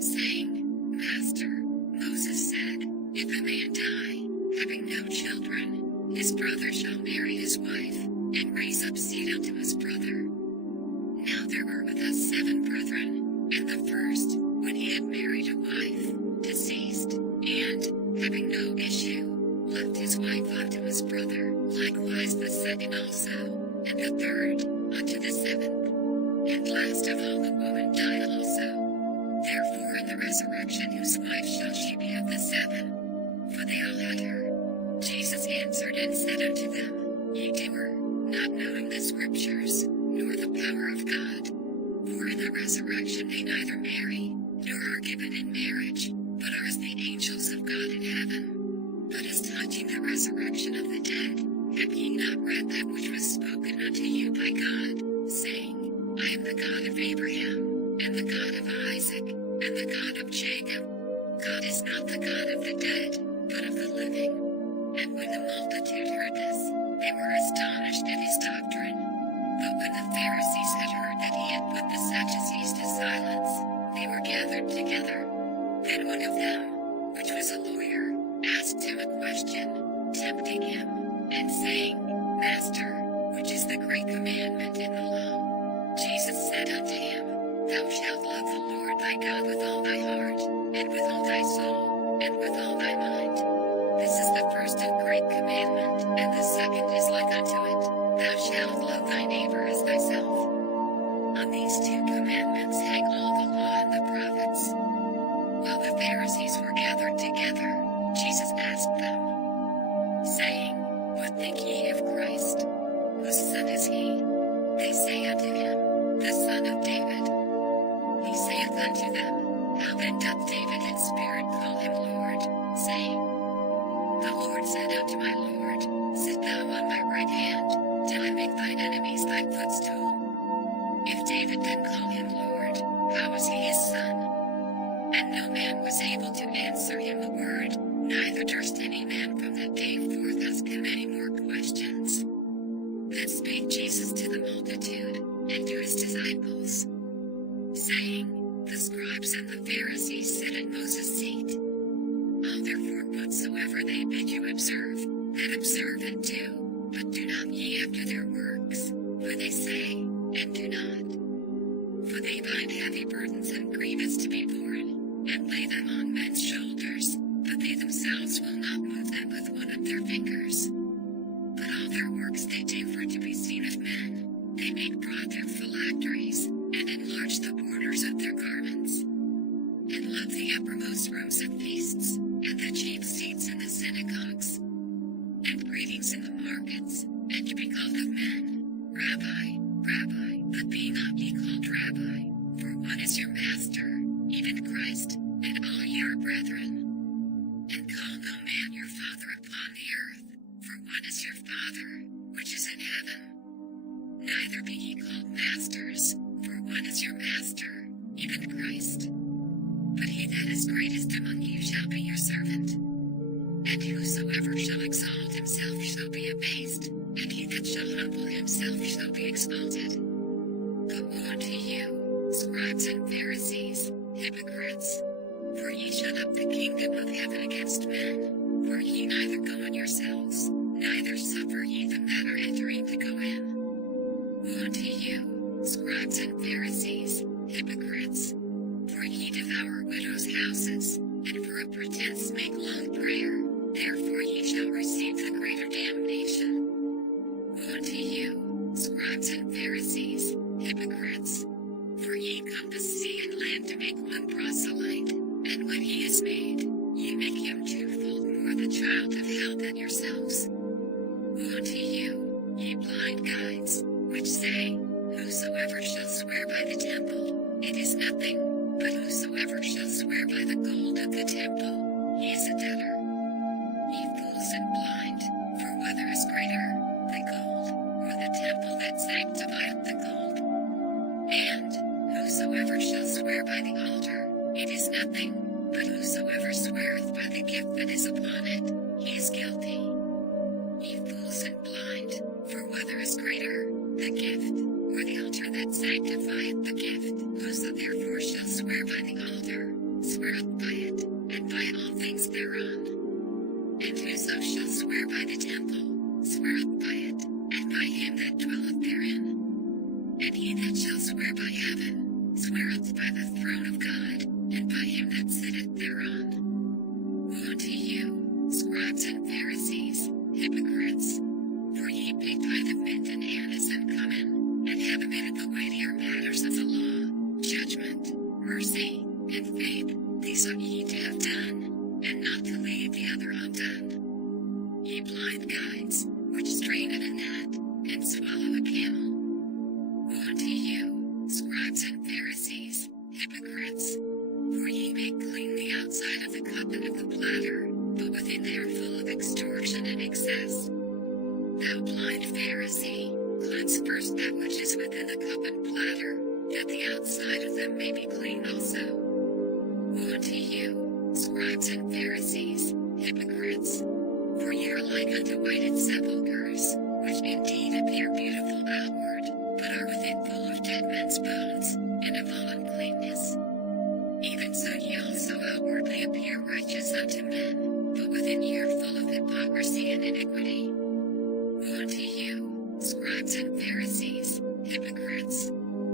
saying, Master, Moses said, If a man die, having no children, his brother shall marry his wife, and raise up seed unto his brother. Now there were with us 7 brethren, and the first, when he had married a wife, deceased, and, having no issue, left his wife unto his brother, likewise the second also, and the third, unto the 7th. And last of all the woman died also. Therefore in the resurrection whose wife shall she be of the 7? For they all had her. Jesus answered and said unto them, Ye doer, not knowing the Scriptures, nor the power of God. For in the resurrection they neither marry, nor are given in marriage, but are as the angels of God in heaven. But as touching the resurrection of the dead, have ye not read that which was spoken unto you by God, saying, I am the God of Abraham, and the God of Isaac, and the God of Jacob. God is not the God of the dead, but of the living. And when the multitude heard this, they were astonished at his doctrine. But when the Pharisees had heard that he had put the Sadducees to silence, they were gathered together. Then one of them, which was a lawyer, asked him a question, tempting him, and saying, Master, which is the great commandment in the law? Jesus said unto him, Thou shalt love the Lord thy God with all thy heart, and with all thy soul, and with all thy mind. This is the first and great commandment, and the second is like unto it, Thou shalt love thy neighbor as thyself. On these two commandments hang all the law and the prophets. While the Pharisees were gathered together, Jesus asked them, saying, What think ye of Christ? Whose son is he? They say unto him, The son of David. He saith unto them, How then doth David in spirit call him Lord, saying, The Lord said unto my Lord, Sit thou on my right hand, till I make thine enemies thy footstool. If David then call him Lord, how is he his son? And no man was able to answer him a word, neither durst any man from that day forth ask him any more questions. Then spake Jesus to the multitude, and to his disciples, saying, The scribes and the Pharisees sit at Moses' seat. All therefore whatsoever they bid you observe, that observe and do, but do not ye after their works, for they say, and do not. For they bind heavy burdens and grievous to be borne, and lay them on men's shoulders, but they themselves will not move them with one of their fingers. But all their works they do for to be seen of men. They make broad their phylacteries, and enlarge the borders of their garments, and love the uppermost rooms of feasts, and the chief seats in the synagogues, and greetings in the markets, and to be called of men, Rabbi, Rabbi. But be not ye called Rabbi, for one is your Master, even Christ, and all ye are brethren. And call no man your Father upon the earth, for one is your Father, which is in heaven. Neither be ye called masters, for one is your Master, even Christ. But he that is greatest among you shall be your servant. And whosoever shall exalt himself shall be abased, and he that shall humble himself shall be exalted. But woe unto you, scribes and Pharisees, hypocrites! For ye shut up the kingdom of heaven against men, for ye neither go in yourselves, neither suffer ye them that are entering to go in. Woe unto you, scribes and Pharisees, hypocrites! For ye devour widows' houses, and for a pretense make long prayer, therefore ye shall receive the greater damnation. Woe unto you, scribes and Pharisees, hypocrites! For ye compass sea and land to make one proselyte, and when he is made, ye make him twofold more the child of hell than yourselves. Woe unto you, ye blind guides, which say, Whosoever shall swear by the temple, it is nothing, but whosoever shall swear by the gold of the temple, he is a debtor. Ye fools and blind, for whether is greater, the gold, or the temple that sanctifieth the gold? And whosoever shall swear by the altar, it is nothing, but whosoever sweareth by the gift that is upon it, he is guilty. Ye fools and blind, for whether is greater, the gift, or the altar that sanctifieth the gift? Whoso therefore shall swear by the altar, sweareth by it, and by all things thereon. And whoso shall swear by the temple, sweareth by it, and by him that dwelleth therein. And he that shall swear by heaven, sweareth by the throne of God, and by him that sitteth thereon. Woe unto you, scribes and Pharisees, hypocrites! For ye bake tithe of mint and anise and cumin, and have omitted the weightier matters of the law, judgment, mercy, and faith. These ought ye to have done, and not to leave the other undone. Ye blind guides, which strain at a gnat, and swallow a camel. Woe unto you, scribes and Pharisees, hypocrites! For ye make clean the outside of the cup and of the platter, but within they are full of extortion and excess. Thou blind Pharisee, cleanse first that which is within the cup and platter, that the outside of them may be clean also. Woe unto you, scribes and Pharisees, hypocrites! For ye are like unto whited sepulchres, which indeed appear beautiful outward, but are within full of dead men's bones, and of all uncleanness. Even so ye also outwardly appear righteous unto men, but within ye are full of hypocrisy and iniquity. Woe unto you, scribes and Pharisees, hypocrites!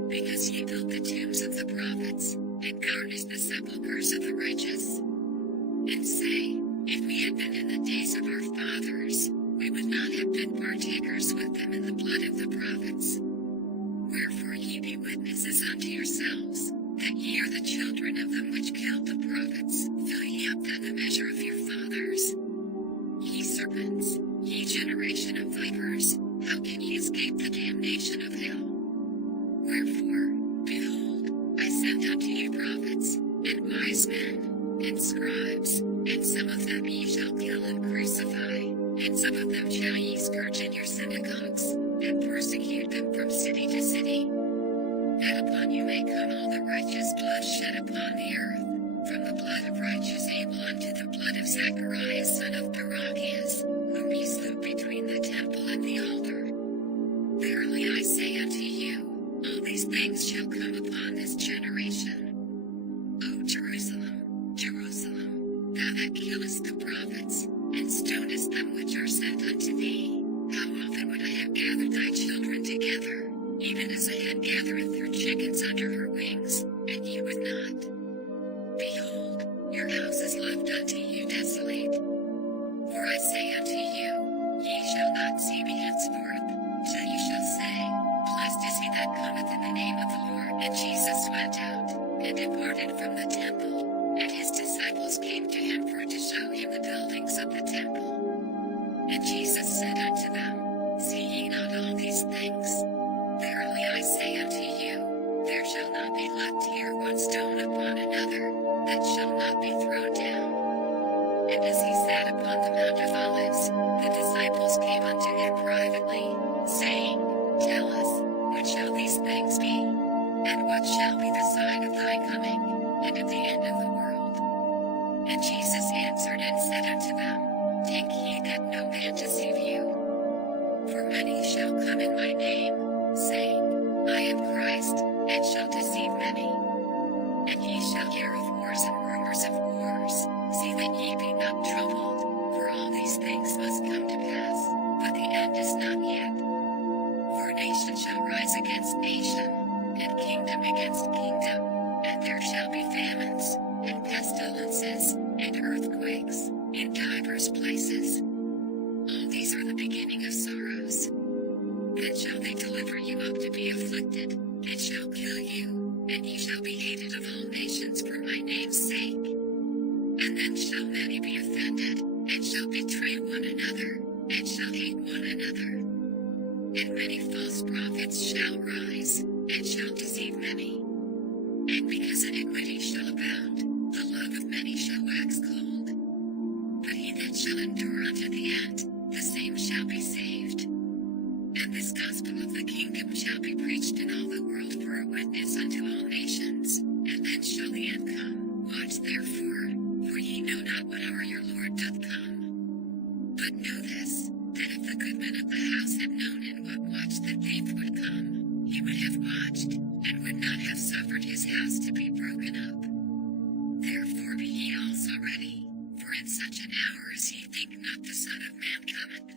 Because ye build the tombs of the prophets, and garnish the sepulchres of the righteous. And say, if we had been in the days of our fathers, we would not have been partakers with them in the blood of the prophets. Wherefore ye be witnesses unto yourselves, that ye are the children of them which killed the prophets. Fill ye up then the measure of your fathers. Ye serpents, ye generation of vipers, how can ye escape the damnation of hell? Wherefore, behold, I send unto you prophets, and wise men, and scribes, and some of them ye shall kill and crucify, and some of them shall ye scourge in your synagogues, and persecute them from city to city. That upon you may come all the righteous blood shed upon the earth, from the blood of righteous Abel unto the blood of Zacharias son of Barachias, whom ye slew between the temple and the altar. Verily I say unto you, all these things shall come upon this generation. O Jerusalem, Jerusalem, thou that killest the prophets, and stonest them which are sent unto thee, how often would I have gathered thy children together, even as a hen gathereth her chickens under her wings, and ye would not. Behold, your house is left unto you desolate. For I say unto you, ye shall not see me henceforth, till ye shall say, blessed is he that cometh in the name of the Lord. And Jesus went out, and departed from the temple, and his disciples came to him for to show him the buildings of the temple. And Jesus said unto them, see ye not all these things? Verily I say unto you, there shall not be left here one stone upon another, that shall not be thrown down. And as he sat upon the Mount of Olives, the disciples came unto him privately, saying, tell us, when shall these things be? And what shall be the sign of thy coming, and of the end of the world? And Jesus answered and said unto them, take heed that no man deceive you. For many shall come in my name, saying, I am Christ, and shall deceive many. And ye shall hear of wars and rumors of wars. See that ye be not troubled, for all these things must come to pass, but the end is not yet. For nation shall rise against nation, and kingdom against kingdom, and there shall be famines, and pestilences, and earthquakes, in divers places. All these are the beginning of sorrows. Then shall they deliver you up to be afflicted, and shall kill you, and ye shall be hated of all nations for my name's sake. And then shall many be offended, and shall betray one another, and shall hate one another. And many false prophets shall rise, and shall deceive many. And because iniquity shall abound, the love of many shall wax cold. But he that shall endure unto the end, the same shall be saved. And this gospel of the kingdom shall be preached in all the world for a witness unto all nations, and then shall the end come. Watch therefore, for ye know not what hour your Lord doth come. But know this, that if the good man of the house had known in what watch the thief would come, he would have watched, and would not have suffered his house to be broken up. Therefore be ye also ready, for in such an hour as ye think not the Son of Man cometh.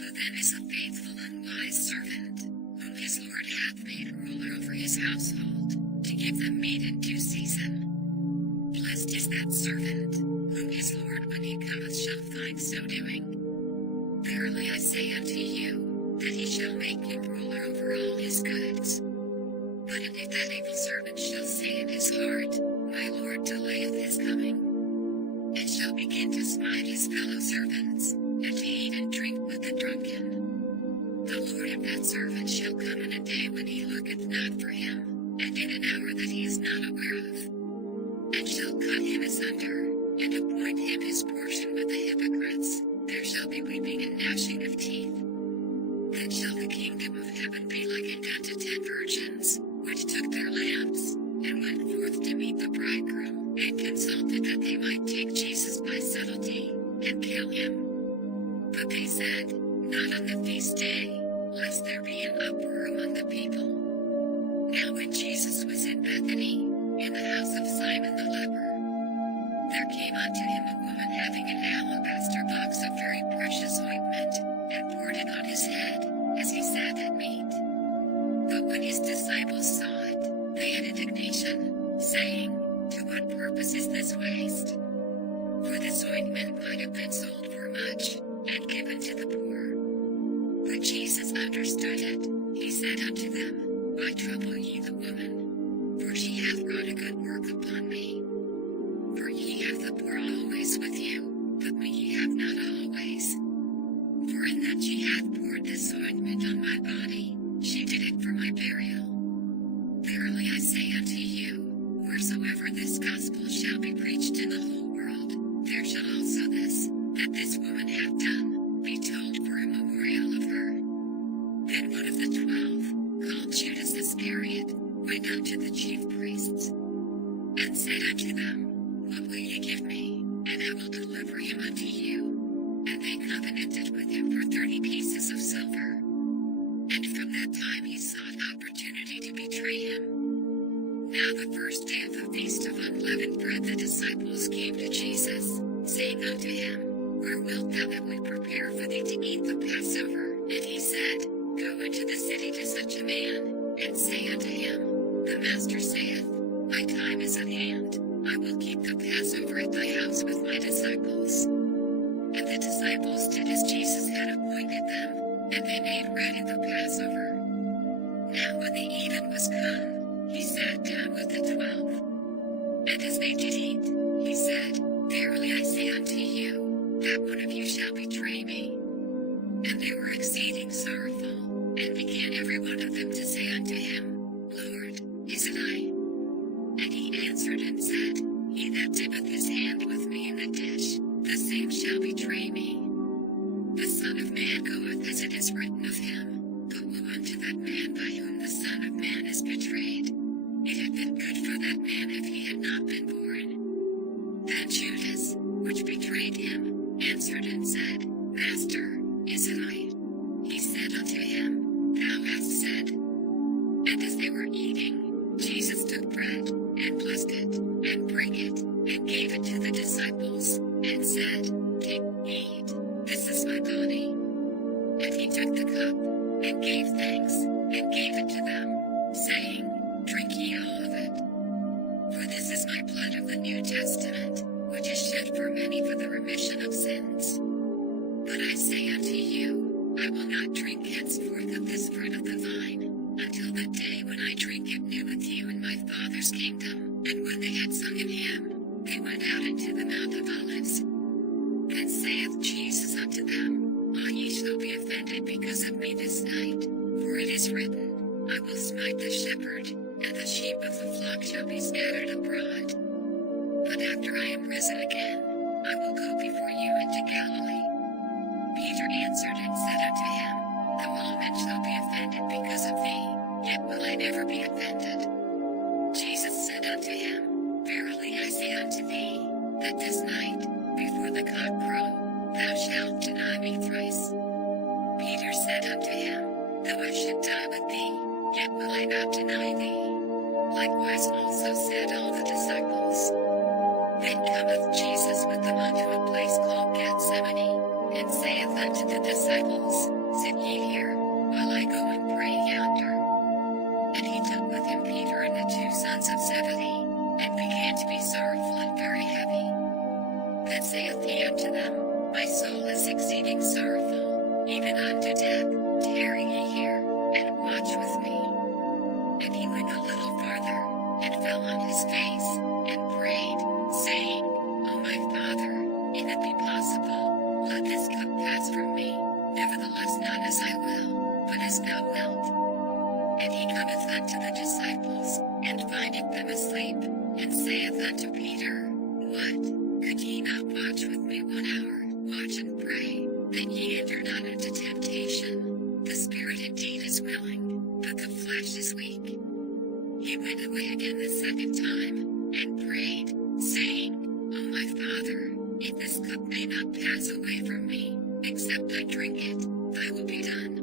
Who then is a faithful and wise servant, whom his Lord hath made ruler over his household, to give them meat in due season? Blessed is that servant, whom his Lord when he cometh shall find so doing. Verily I say unto you, that he shall make him ruler over all his goods. But if that evil servant shall say in his heart, my Lord delayeth his coming, and shall begin to smite his fellow servants, and to eat and drink with the drunken, the Lord of that servant shall come in a day when he looketh not for him, and in an hour that he is not aware of, and shall cut him asunder, and appoint him his portion with the hypocrites. There shall be weeping and gnashing of teeth. Then shall the kingdom of heaven be likened unto 10 virgins, which took their lamps, and went forth to meet the bridegroom, and consulted that they might take Jesus by subtlety, and kill him. But they said, not on the feast day, lest there be an uproar among the people. Now when Jesus was in Bethany, in the house of Simon the leper, there came unto him a woman having an alabaster box of very precious ointment, and poured it on his head, as he sat at meat. But when his disciples saw it, they had indignation, saying, To what purpose is this waste? For this ointment might have been sold for much, and given to the poor. But Jesus understood it. He said unto them, Why trouble ye the woman? For she hath wrought a good work upon me. For ye have the poor always with you, but me ye have not always. For in that she hath poured this ointment on my body, she did it for my burial. Verily I say unto you, wheresoever this gospel shall be preached in the whole world, there shall also that this woman hath done, be told for a memorial of her. Then one of the 12, called Judas Iscariot, went unto the chief priests, and said unto them, What will ye give me, and I will deliver him unto you? And they covenanted with him for 30 pieces of silver. And from that time he sought opportunity to betray him. Now the first day of the feast of unleavened bread the disciples came to Jesus, saying unto him, Where wilt thou that we prepare for thee to eat the Passover? And he said, Go into the city to such a man, and say unto him, The Master saith, My time is at hand, I will keep the Passover at thy house with my disciples. And the disciples did as Jesus had appointed them, and they made ready the Passover. Now when the even was come, he sat down with the 12. And as they did eat, he said, Verily I say unto you, that one of you shall betray me. And they were exceeding sorrowful, and began every one of them to say unto him, Lord, is it I? And he answered and said, He that dippeth his hand with me in the dish, the same shall betray me. The Son of Man goeth as it is written of him, but woe unto that man by whom the Son of Man is betrayed. It had been good for that man if he had not been born. Then Judas, which betrayed him, answered and said, Master, is it I? He said unto him, Thou hast said. And as they were eating, Jesus took bread, and blessed it, and brake it, and gave it to the disciples, and said, Take, eat, this is my body. And he took the cup, and gave thanks, and gave it to them, saying, Drink ye all of it. For this is my blood of the New Testament, which is shed for many for the remission of sins. But I say unto you, I will not drink henceforth of this fruit of the vine, until the day when I drink it new with you in my Father's kingdom. And when they had sung an hymn, they went out into the Mount of Olives. Then saith Jesus unto them, All ye shall be offended because of me this night, for it is written, I will smite the shepherd, and the sheep of the flock shall be scattered abroad. But after I am risen again, I will go before you into Galilee. Peter answered and said unto him, Though all men shall be offended because of thee, yet will I never be offended. Jesus said unto him, Verily I say unto thee, that this night, before the cock crow, thou shalt deny me thrice. Peter said unto him, Though I should die with thee, yet will I not deny thee. Likewise also said all the disciples. Then cometh Jesus with them unto a place called Gethsemane, and saith unto the disciples, Sit ye here, while I go and pray yonder. And he took with him Peter and the 2 sons of Zebedee, and began to be sorrowful and very heavy. Then saith he unto them, My soul is exceeding sorrowful, even unto death, tarry ye here, and watch with me. And he went a little farther, and fell on his face, and prayed, saying, O my Father, if it be possible, let this cup pass from me, nevertheless not as I will, but as thou wilt. And he cometh unto the disciples, and findeth them asleep, and saith unto Peter, What, could ye not watch with me 1 hour? Watch and pray, that ye enter not into temptation. The spirit indeed is willing, but the flesh is weak. He went away again the second time, and prayed, saying, O my Father, if this cup may not pass away from me, except I drink it, thy will be done.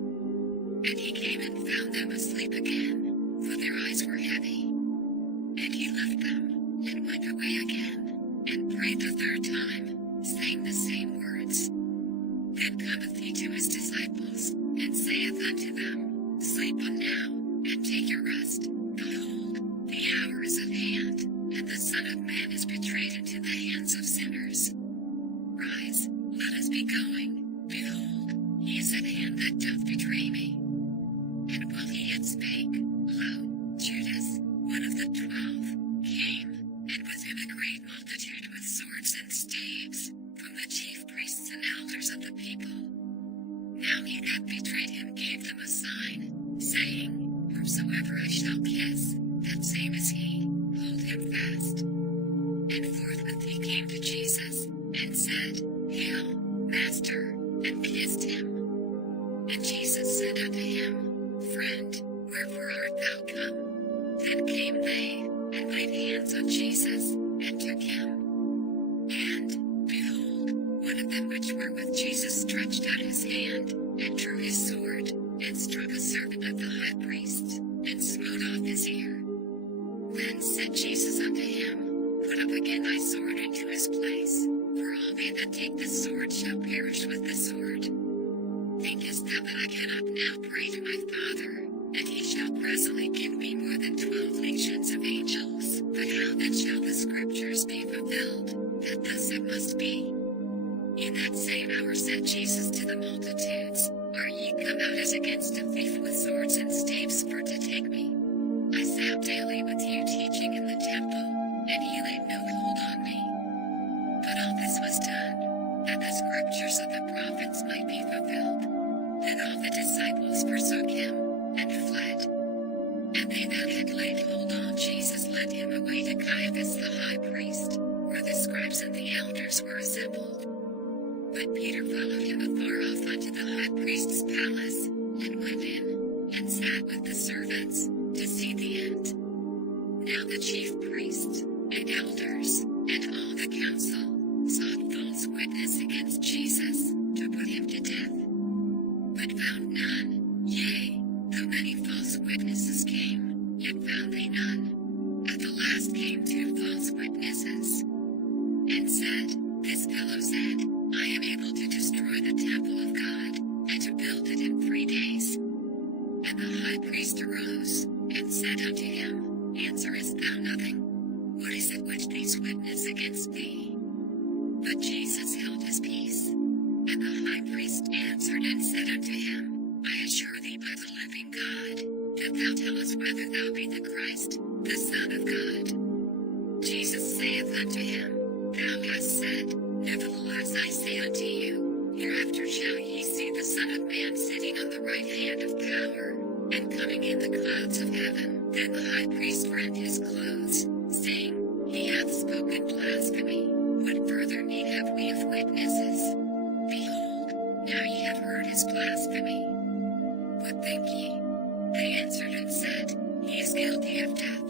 And he came and found them asleep again, for their eyes were heavy. And he left them, and went away again, and prayed the third time, saying the same words. Then cometh he to his disciples, and saith unto them, Sleep on now, and take your rest. Behold, the hour is at hand, and the Son of Man is betrayed into the hands of sinners. Rise, let us be going. Behold, he is at hand that doth betray me. And while he yet spake, lo, Judas, one of the 12, came, and with him a great multitude with swords and staves, from the chief priests and elders of the people. Now he that betrayed him gave them a sign, saying, Whomsoever I shall kiss, that same is he, hold him fast. And forthwith he came to Jesus, and said, Hail, Master, and kissed him. And Jesus said unto him, Friend, wherefore art thou come? Then came they, and laid hands on Jesus, and took him. And, behold, one of them which were with Jesus stretched out his hand, and drew his sword, and struck a servant of the high priest, and smote off his ear. Then said Jesus unto him, Put up again thy sword into his place, for all they that take the sword shall perish with the sword. Thinkest thou that I cannot now pray to my Father, and he shall presently give me more than 12 legions of angels? But how then shall the scriptures be fulfilled, that thus it must be? In that same hour said Jesus to the multitudes, Are ye come out as against a thief with swords and staves for to take me? I sat daily with you teaching in the temple, and ye laid no hold on me. But all this was done, that the scriptures of the prophets might be fulfilled. Then all the disciples forsook him, and fled. And they that had laid hold on Jesus led him away to Caiaphas the high priest, where the scribes and the elders were assembled. But Peter followed him afar off unto the high priest's palace, and went in, and sat with the servants, to see the end. Now the chief priests, and elders, and all the council, sought false witness against Jesus, to put him to death. But found none, yea, though many false witnesses came, yet found they none. At the last came 2 false witnesses, and said, This fellow said, I am able to destroy the temple of God, and to build it in 3 days. And the high priest arose, and said unto him, Answerest thou nothing? What is it which these witness against thee? But Jesus held his peace. And the high priest answered and said unto him, I assure thee by the living God, that thou tell us whether thou be the Christ, the Son of God. Jesus saith unto him, Thou hast said, Nevertheless I say unto you, hereafter shall ye see the Son of Man sitting on the right hand of power, and coming in the clouds of heaven. Then the high priest rent his clothes, saying, He hath spoken blasphemy. What further need have we of witnesses? Behold, now ye have heard his blasphemy. What think ye? They answered and said, He is guilty of death.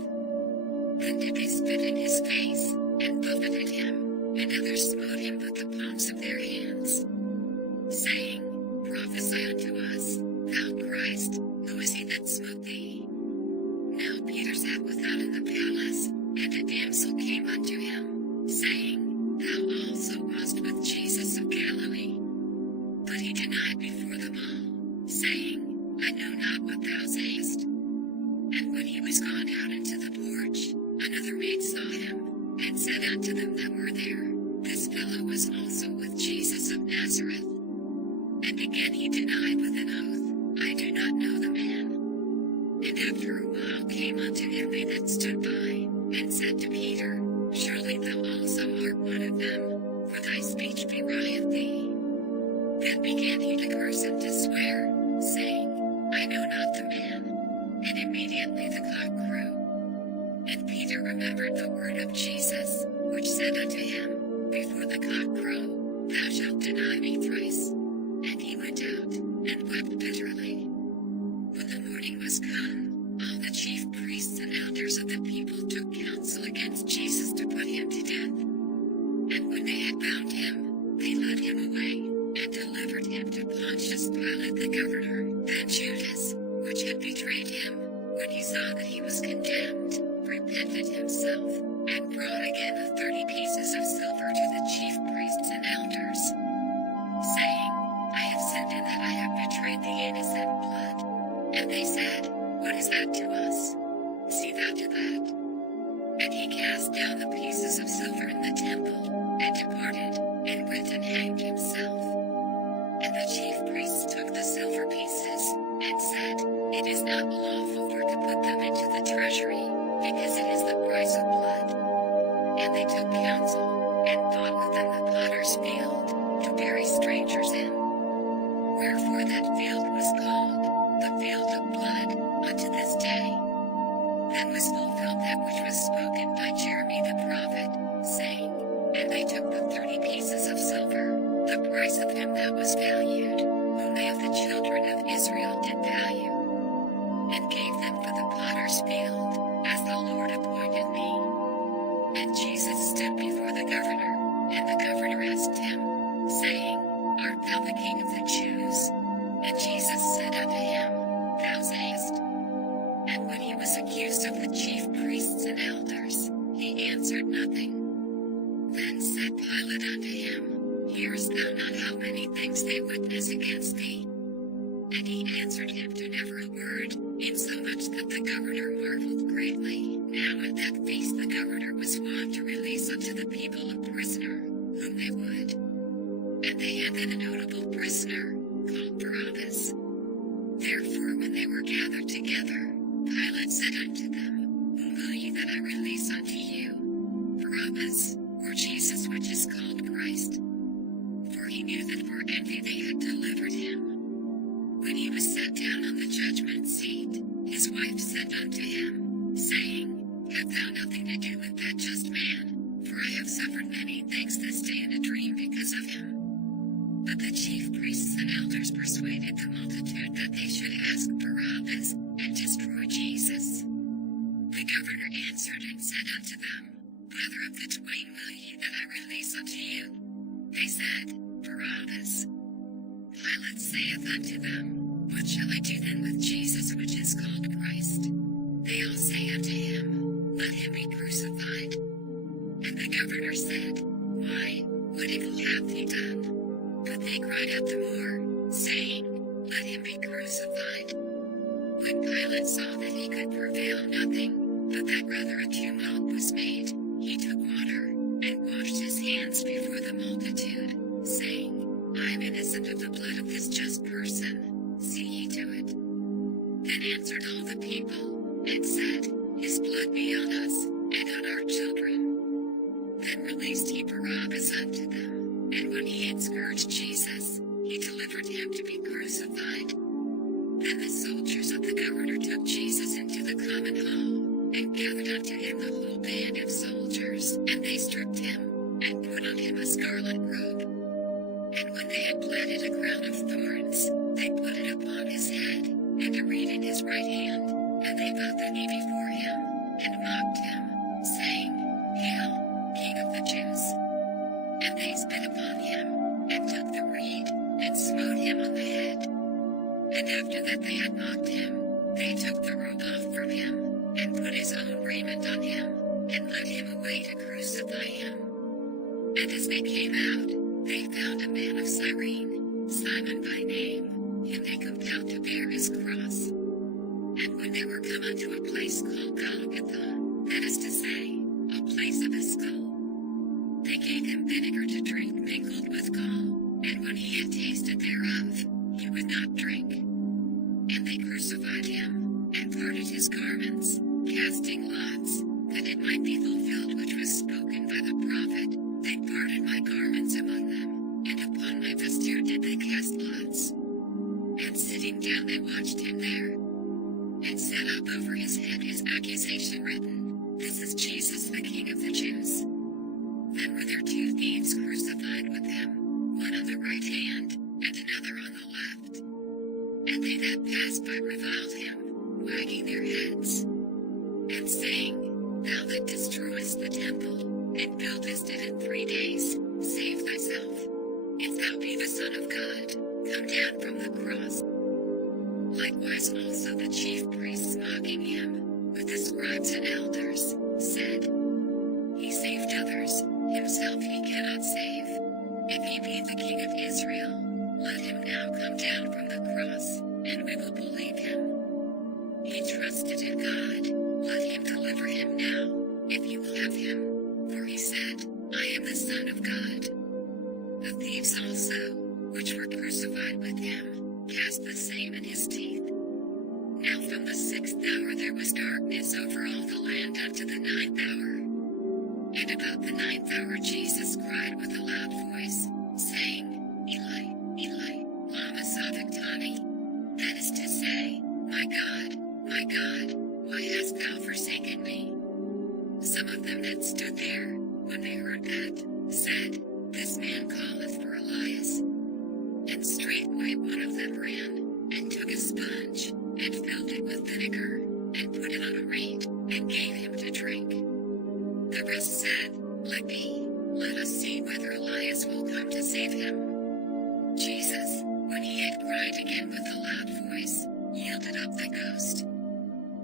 Then did they spit in his face, and buffeted him, and others smote him with the palms of their hands, saying, Prophesy unto us, thou Christ, who is he that smote thee? Now Peter sat without in the palace, and a damsel came unto him, saying, Thou also wast with Jesus of Galilee. But he denied before them all, saying, I know not what thou sayest. And when he was gone out into the porch, another maid saw him, and said unto them that were there, This fellow was also with Jesus of Nazareth. And again he denied with an oath, I do not know the man. And after a while came unto him they that stood by, and said to Peter, Surely thou also art one of them, for thy speech berieth thee. Then began he to curse and to swear, saying, I know not the man. And immediately the cock crew. And Peter remembered the word of Jesus, which said unto him, Before the cock crow, thou shalt deny me thrice. And he went out, and wept bitterly. When the morning was come, all the chief priests and elders of the people took counsel against Jesus to put him to death. And when they had bound him, they led him away, and delivered him to Pontius Pilate the governor. Then Judas, which had betrayed him, when he saw that he was condemned, repented himself, and brought again the 30 pieces of silver to the chief priests and elders, saying, I have sinned in that I have betrayed the innocent blood. And they said, What is that to us? See thou to that. And he cast down the pieces of silver in the temple, and departed, and went and hanged himself. And the chief priests took the silver pieces, and said, It is not lawful for to put them into the treasury, because it is the price of blood. And they took counsel, and thought within the potter's field, to bury strangers in. Wherefore that field was called, the field of blood, unto this day. Then was fulfilled that which was spoken by Jeremy the prophet, saying, And they took the 30 pieces of silver, the price of him that was valued, whom they of the children of Israel did value, and gave them for the potter's field, as the Lord appointed me. And Jesus stood before the governor, and the governor asked him, saying, Art thou the King of the Jews? And Jesus said unto him, Thou sayest. And when he was accused of the chief priests and elders, he answered nothing. Then said Pilate unto him, Hearest thou not how many things they witness against thee? And he answered him to never a word, insomuch that the governor marveled greatly. Now at that feast the governor was wont to release unto the people a prisoner, whom they would. And they had then a notable prisoner, called Barabbas. Therefore when they were gathered together, Pilate said unto them, Whom will ye that I release unto you, Barabbas, or Jesus which is called Christ? For he knew that for envy they had delivered him. When he was set down on the judgment seat, his wife said unto him, saying, Have thou nothing to do with that just man? For I have suffered many things this day in a dream because of him. But the chief priests and elders persuaded the multitude that they should ask Barabbas, and destroy Jesus. The governor answered and said unto them, Whether of the twain will ye that I release unto you? They said, Barabbas. Pilate saith unto them, What shall I do then with Jesus which is called Christ? They all say unto him, Let him be crucified. And the governor said, Why, what evil hath he done? But they cried out the more, saying, Let him be crucified. When Pilate saw that he could prevail nothing, but that rather a tumult was made, he took water, and washed his hands before the multitude, saying, I am innocent of the blood of this just person, see ye to it. Then answered all the people, and said, His blood be on us, and on our children. Then released he Barabbas unto them, and when he had scourged Jesus, he delivered him to be crucified. Then the soldiers of the governor took Jesus into the common hall, and gathered unto him the whole band of soldiers, and they stripped him, and put on him a scarlet robe. And when they had platted a crown of thorns, they put it upon his head, and a reed in his right hand, and they bowed the knee before him, and mocked him, saying, Hail, King of the Jews! And they spit upon him, and took the reed, and smote him on the head. And after that they had mocked him, they took the robe off from him, and put his own raiment on him, and led him away to crucify him. And as they came out, they found a man of Cyrene, Simon by name, whom they compelled to bear his cross. And when they were come unto a place called Golgotha, that is to say, a place of a skull, they gave him vinegar to drink mingled with gall, and when he had tasted thereof, he would not drink. And they crucified him, and parted his garments, casting lots, that it might be fulfilled which was spoken by the prophet, They parted my garments among them, and upon my vesture did they cast lots. And sitting down they watched him there, and set up over his head his accusation written, This is Jesus the King of the Jews. Then were there two thieves crucified with him, one on the right hand, and another on the left. And they that passed by reviled him, wagging their heads, and saying, Thou that destroyest the temple, and buildest it in 3 days, save thyself. If thou be the Son of God, come down from the cross. Likewise also the chief priests mocking him, with the scribes and elders, said, himself he cannot save. If he be the King of Israel, let him now come down from the cross, and we will believe him. He trusted in God, let him deliver him now, if you will have him. For he said, I am the Son of God. The thieves also, which were crucified with him, cast the same in his teeth. Now from the 6th hour there was darkness over all the land unto the 9th hour. And about the 9th hour Jesus cried with a loud voice, saying, Eli, Eli, lama sabachthani? That is to say, my God, why hast thou forsaken me? Some of them that stood there, when they heard that, said, This man calleth for Elias. And straightway one of them ran, and took a sponge, and filled it with vinegar, and put it on a reed, and gave him to drink. The rest said, Let us see whether Elias will come to save him. Jesus, when he had cried again with a loud voice, yielded up the ghost.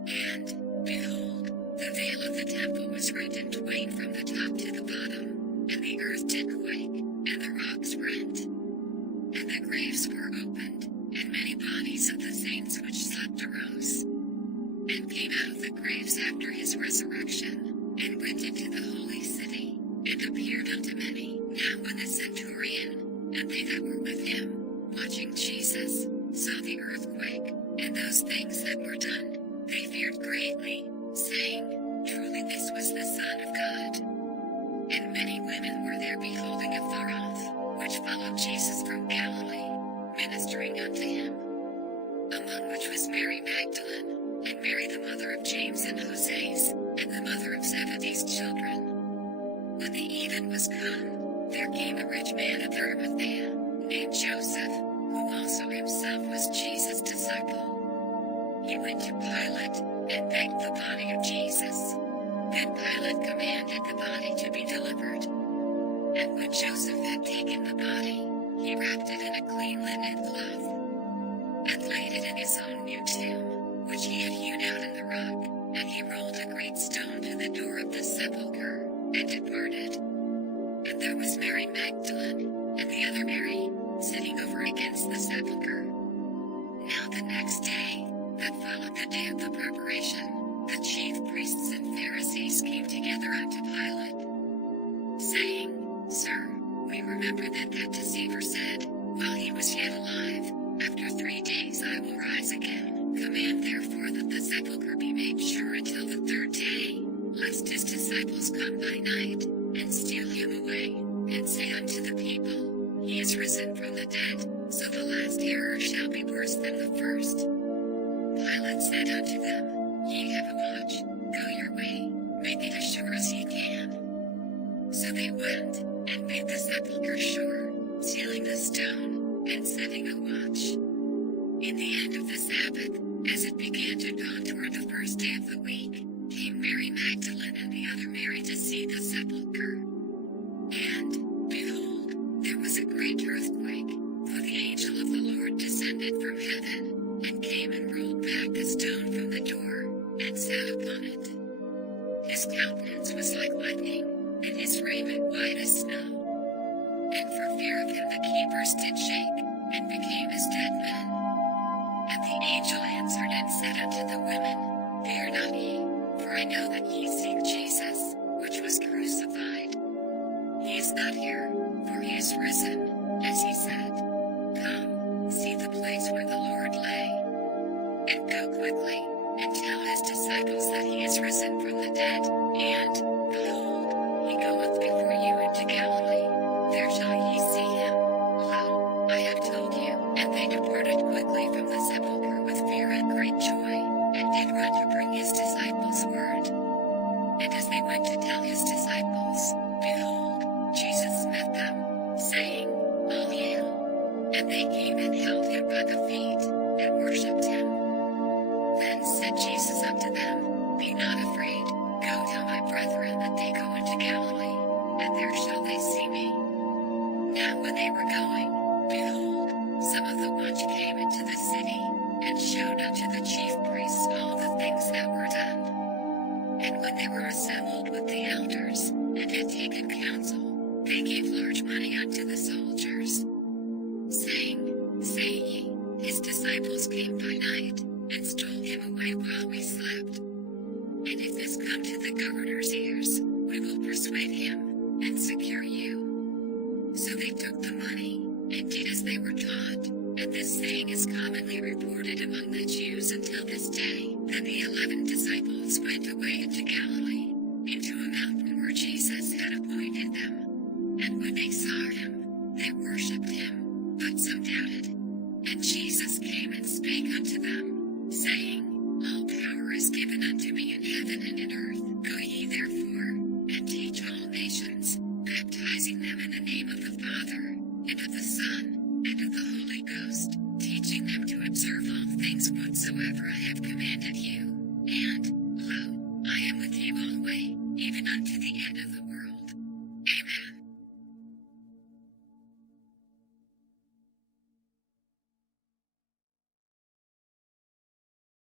And, behold, the veil of the temple was rent in twain from the top to the bottom, and the earth did quake, and the rocks rent. And the graves were opened, and many bodies of the saints which slept arose, and came out of the graves after his resurrection, and went into the holy city, and appeared unto many. Now when the centurion, and they that were with him, watching Jesus, saw the earthquake, and those things that were done, they feared greatly, saying, Truly this was the Son of God. And many women were there beholding afar off, which followed Jesus from Galilee, ministering unto him. Among which was Mary Magdalene, and Mary the mother of James and Joses, and the mother of Zebedee's children. When the even was come, there came a rich man of Arimathea, named Joseph, who also himself was Jesus' disciple. He went to Pilate, and begged the body of Jesus. Then Pilate commanded the body to be delivered. And when Joseph had taken the body, he wrapped it in a clean linen cloth, and laid it in his own new tomb, which he had hewn out in the rock, and he rolled a great stone to the door of the sepulchre, and departed. And there was Mary Magdalene, and the other Mary, sitting over against the sepulchre. Now the next day, that followed the day of the preparation, the chief priests and Pharisees came together unto Pilate, saying, Sir, we remember that deceiver said, while he was yet alive, After 3 days I will rise again. Command therefore that the sepulchre be made sure until the 3rd day, lest his disciples come by night, and steal him away, and say unto the people, He is risen from the dead, so the last error shall be worse than the first. Pilate said unto them, Ye have a watch, go your way, make it as sure as ye can. So they went, and made the sepulchre sure, sealing the stone, and setting a watch. In the end of the Sabbath, as it began to dawn toward the 1st day of the week, came Mary Magdalene and the other Mary to see the sepulchre. And, behold, there was a great earthquake, for the angel of the Lord descended from heaven, and came and rolled back the stone from the door, and sat upon it. His countenance was like lightning, and his raiment white as snow. And for fear of him the keepers did shake, and became as dead men. And the angel answered and said unto the women, Fear not ye, for I know that ye seek Jesus, which was crucified. He is not here, for he is risen, as he said. Come, see the place where the Lord lay. And go quickly, and tell his disciples that he is risen from the dead, and, behold, he goeth before you into Galilee. There shall ye see him. Lo, I have told you. And they departed quickly from the sepulchre with fear and great joy, and did run to bring his disciples word. And as they went to tell his disciples, behold, Jesus met them, saying, All hail. And they came and held him by the feet, and worshipped him. Then said Jesus unto them, Be not afraid, go tell my brethren that they go into Galilee, and there shall they see me. Now when they were going, behold, some of the watch came into the city, and showed unto the chief priests all the things that were done. And when they were assembled with the elders, and had taken counsel, they gave large money unto the soldiers, saying, Say ye, his disciples came by night, and stole him away while we slept. And if this come to the governor's ears, we will persuade him, and secure you. So they took the money, and did as they were taught, and this saying is commonly reported among the Jews until this day. Then the 11 disciples went away into Galilee, into a mountain where Jesus had appointed them. And when they saw him, they worshipped him, but some doubted. And Jesus came and spake unto them, saying, All power is given unto me in heaven and in earth. Go ye therefore, and teach all nations, baptizing them in the name of the Father, and of the Son, and of the Holy Ghost, teaching them to observe all things whatsoever I have commanded you. And, lo, I am with you alway, even unto the end of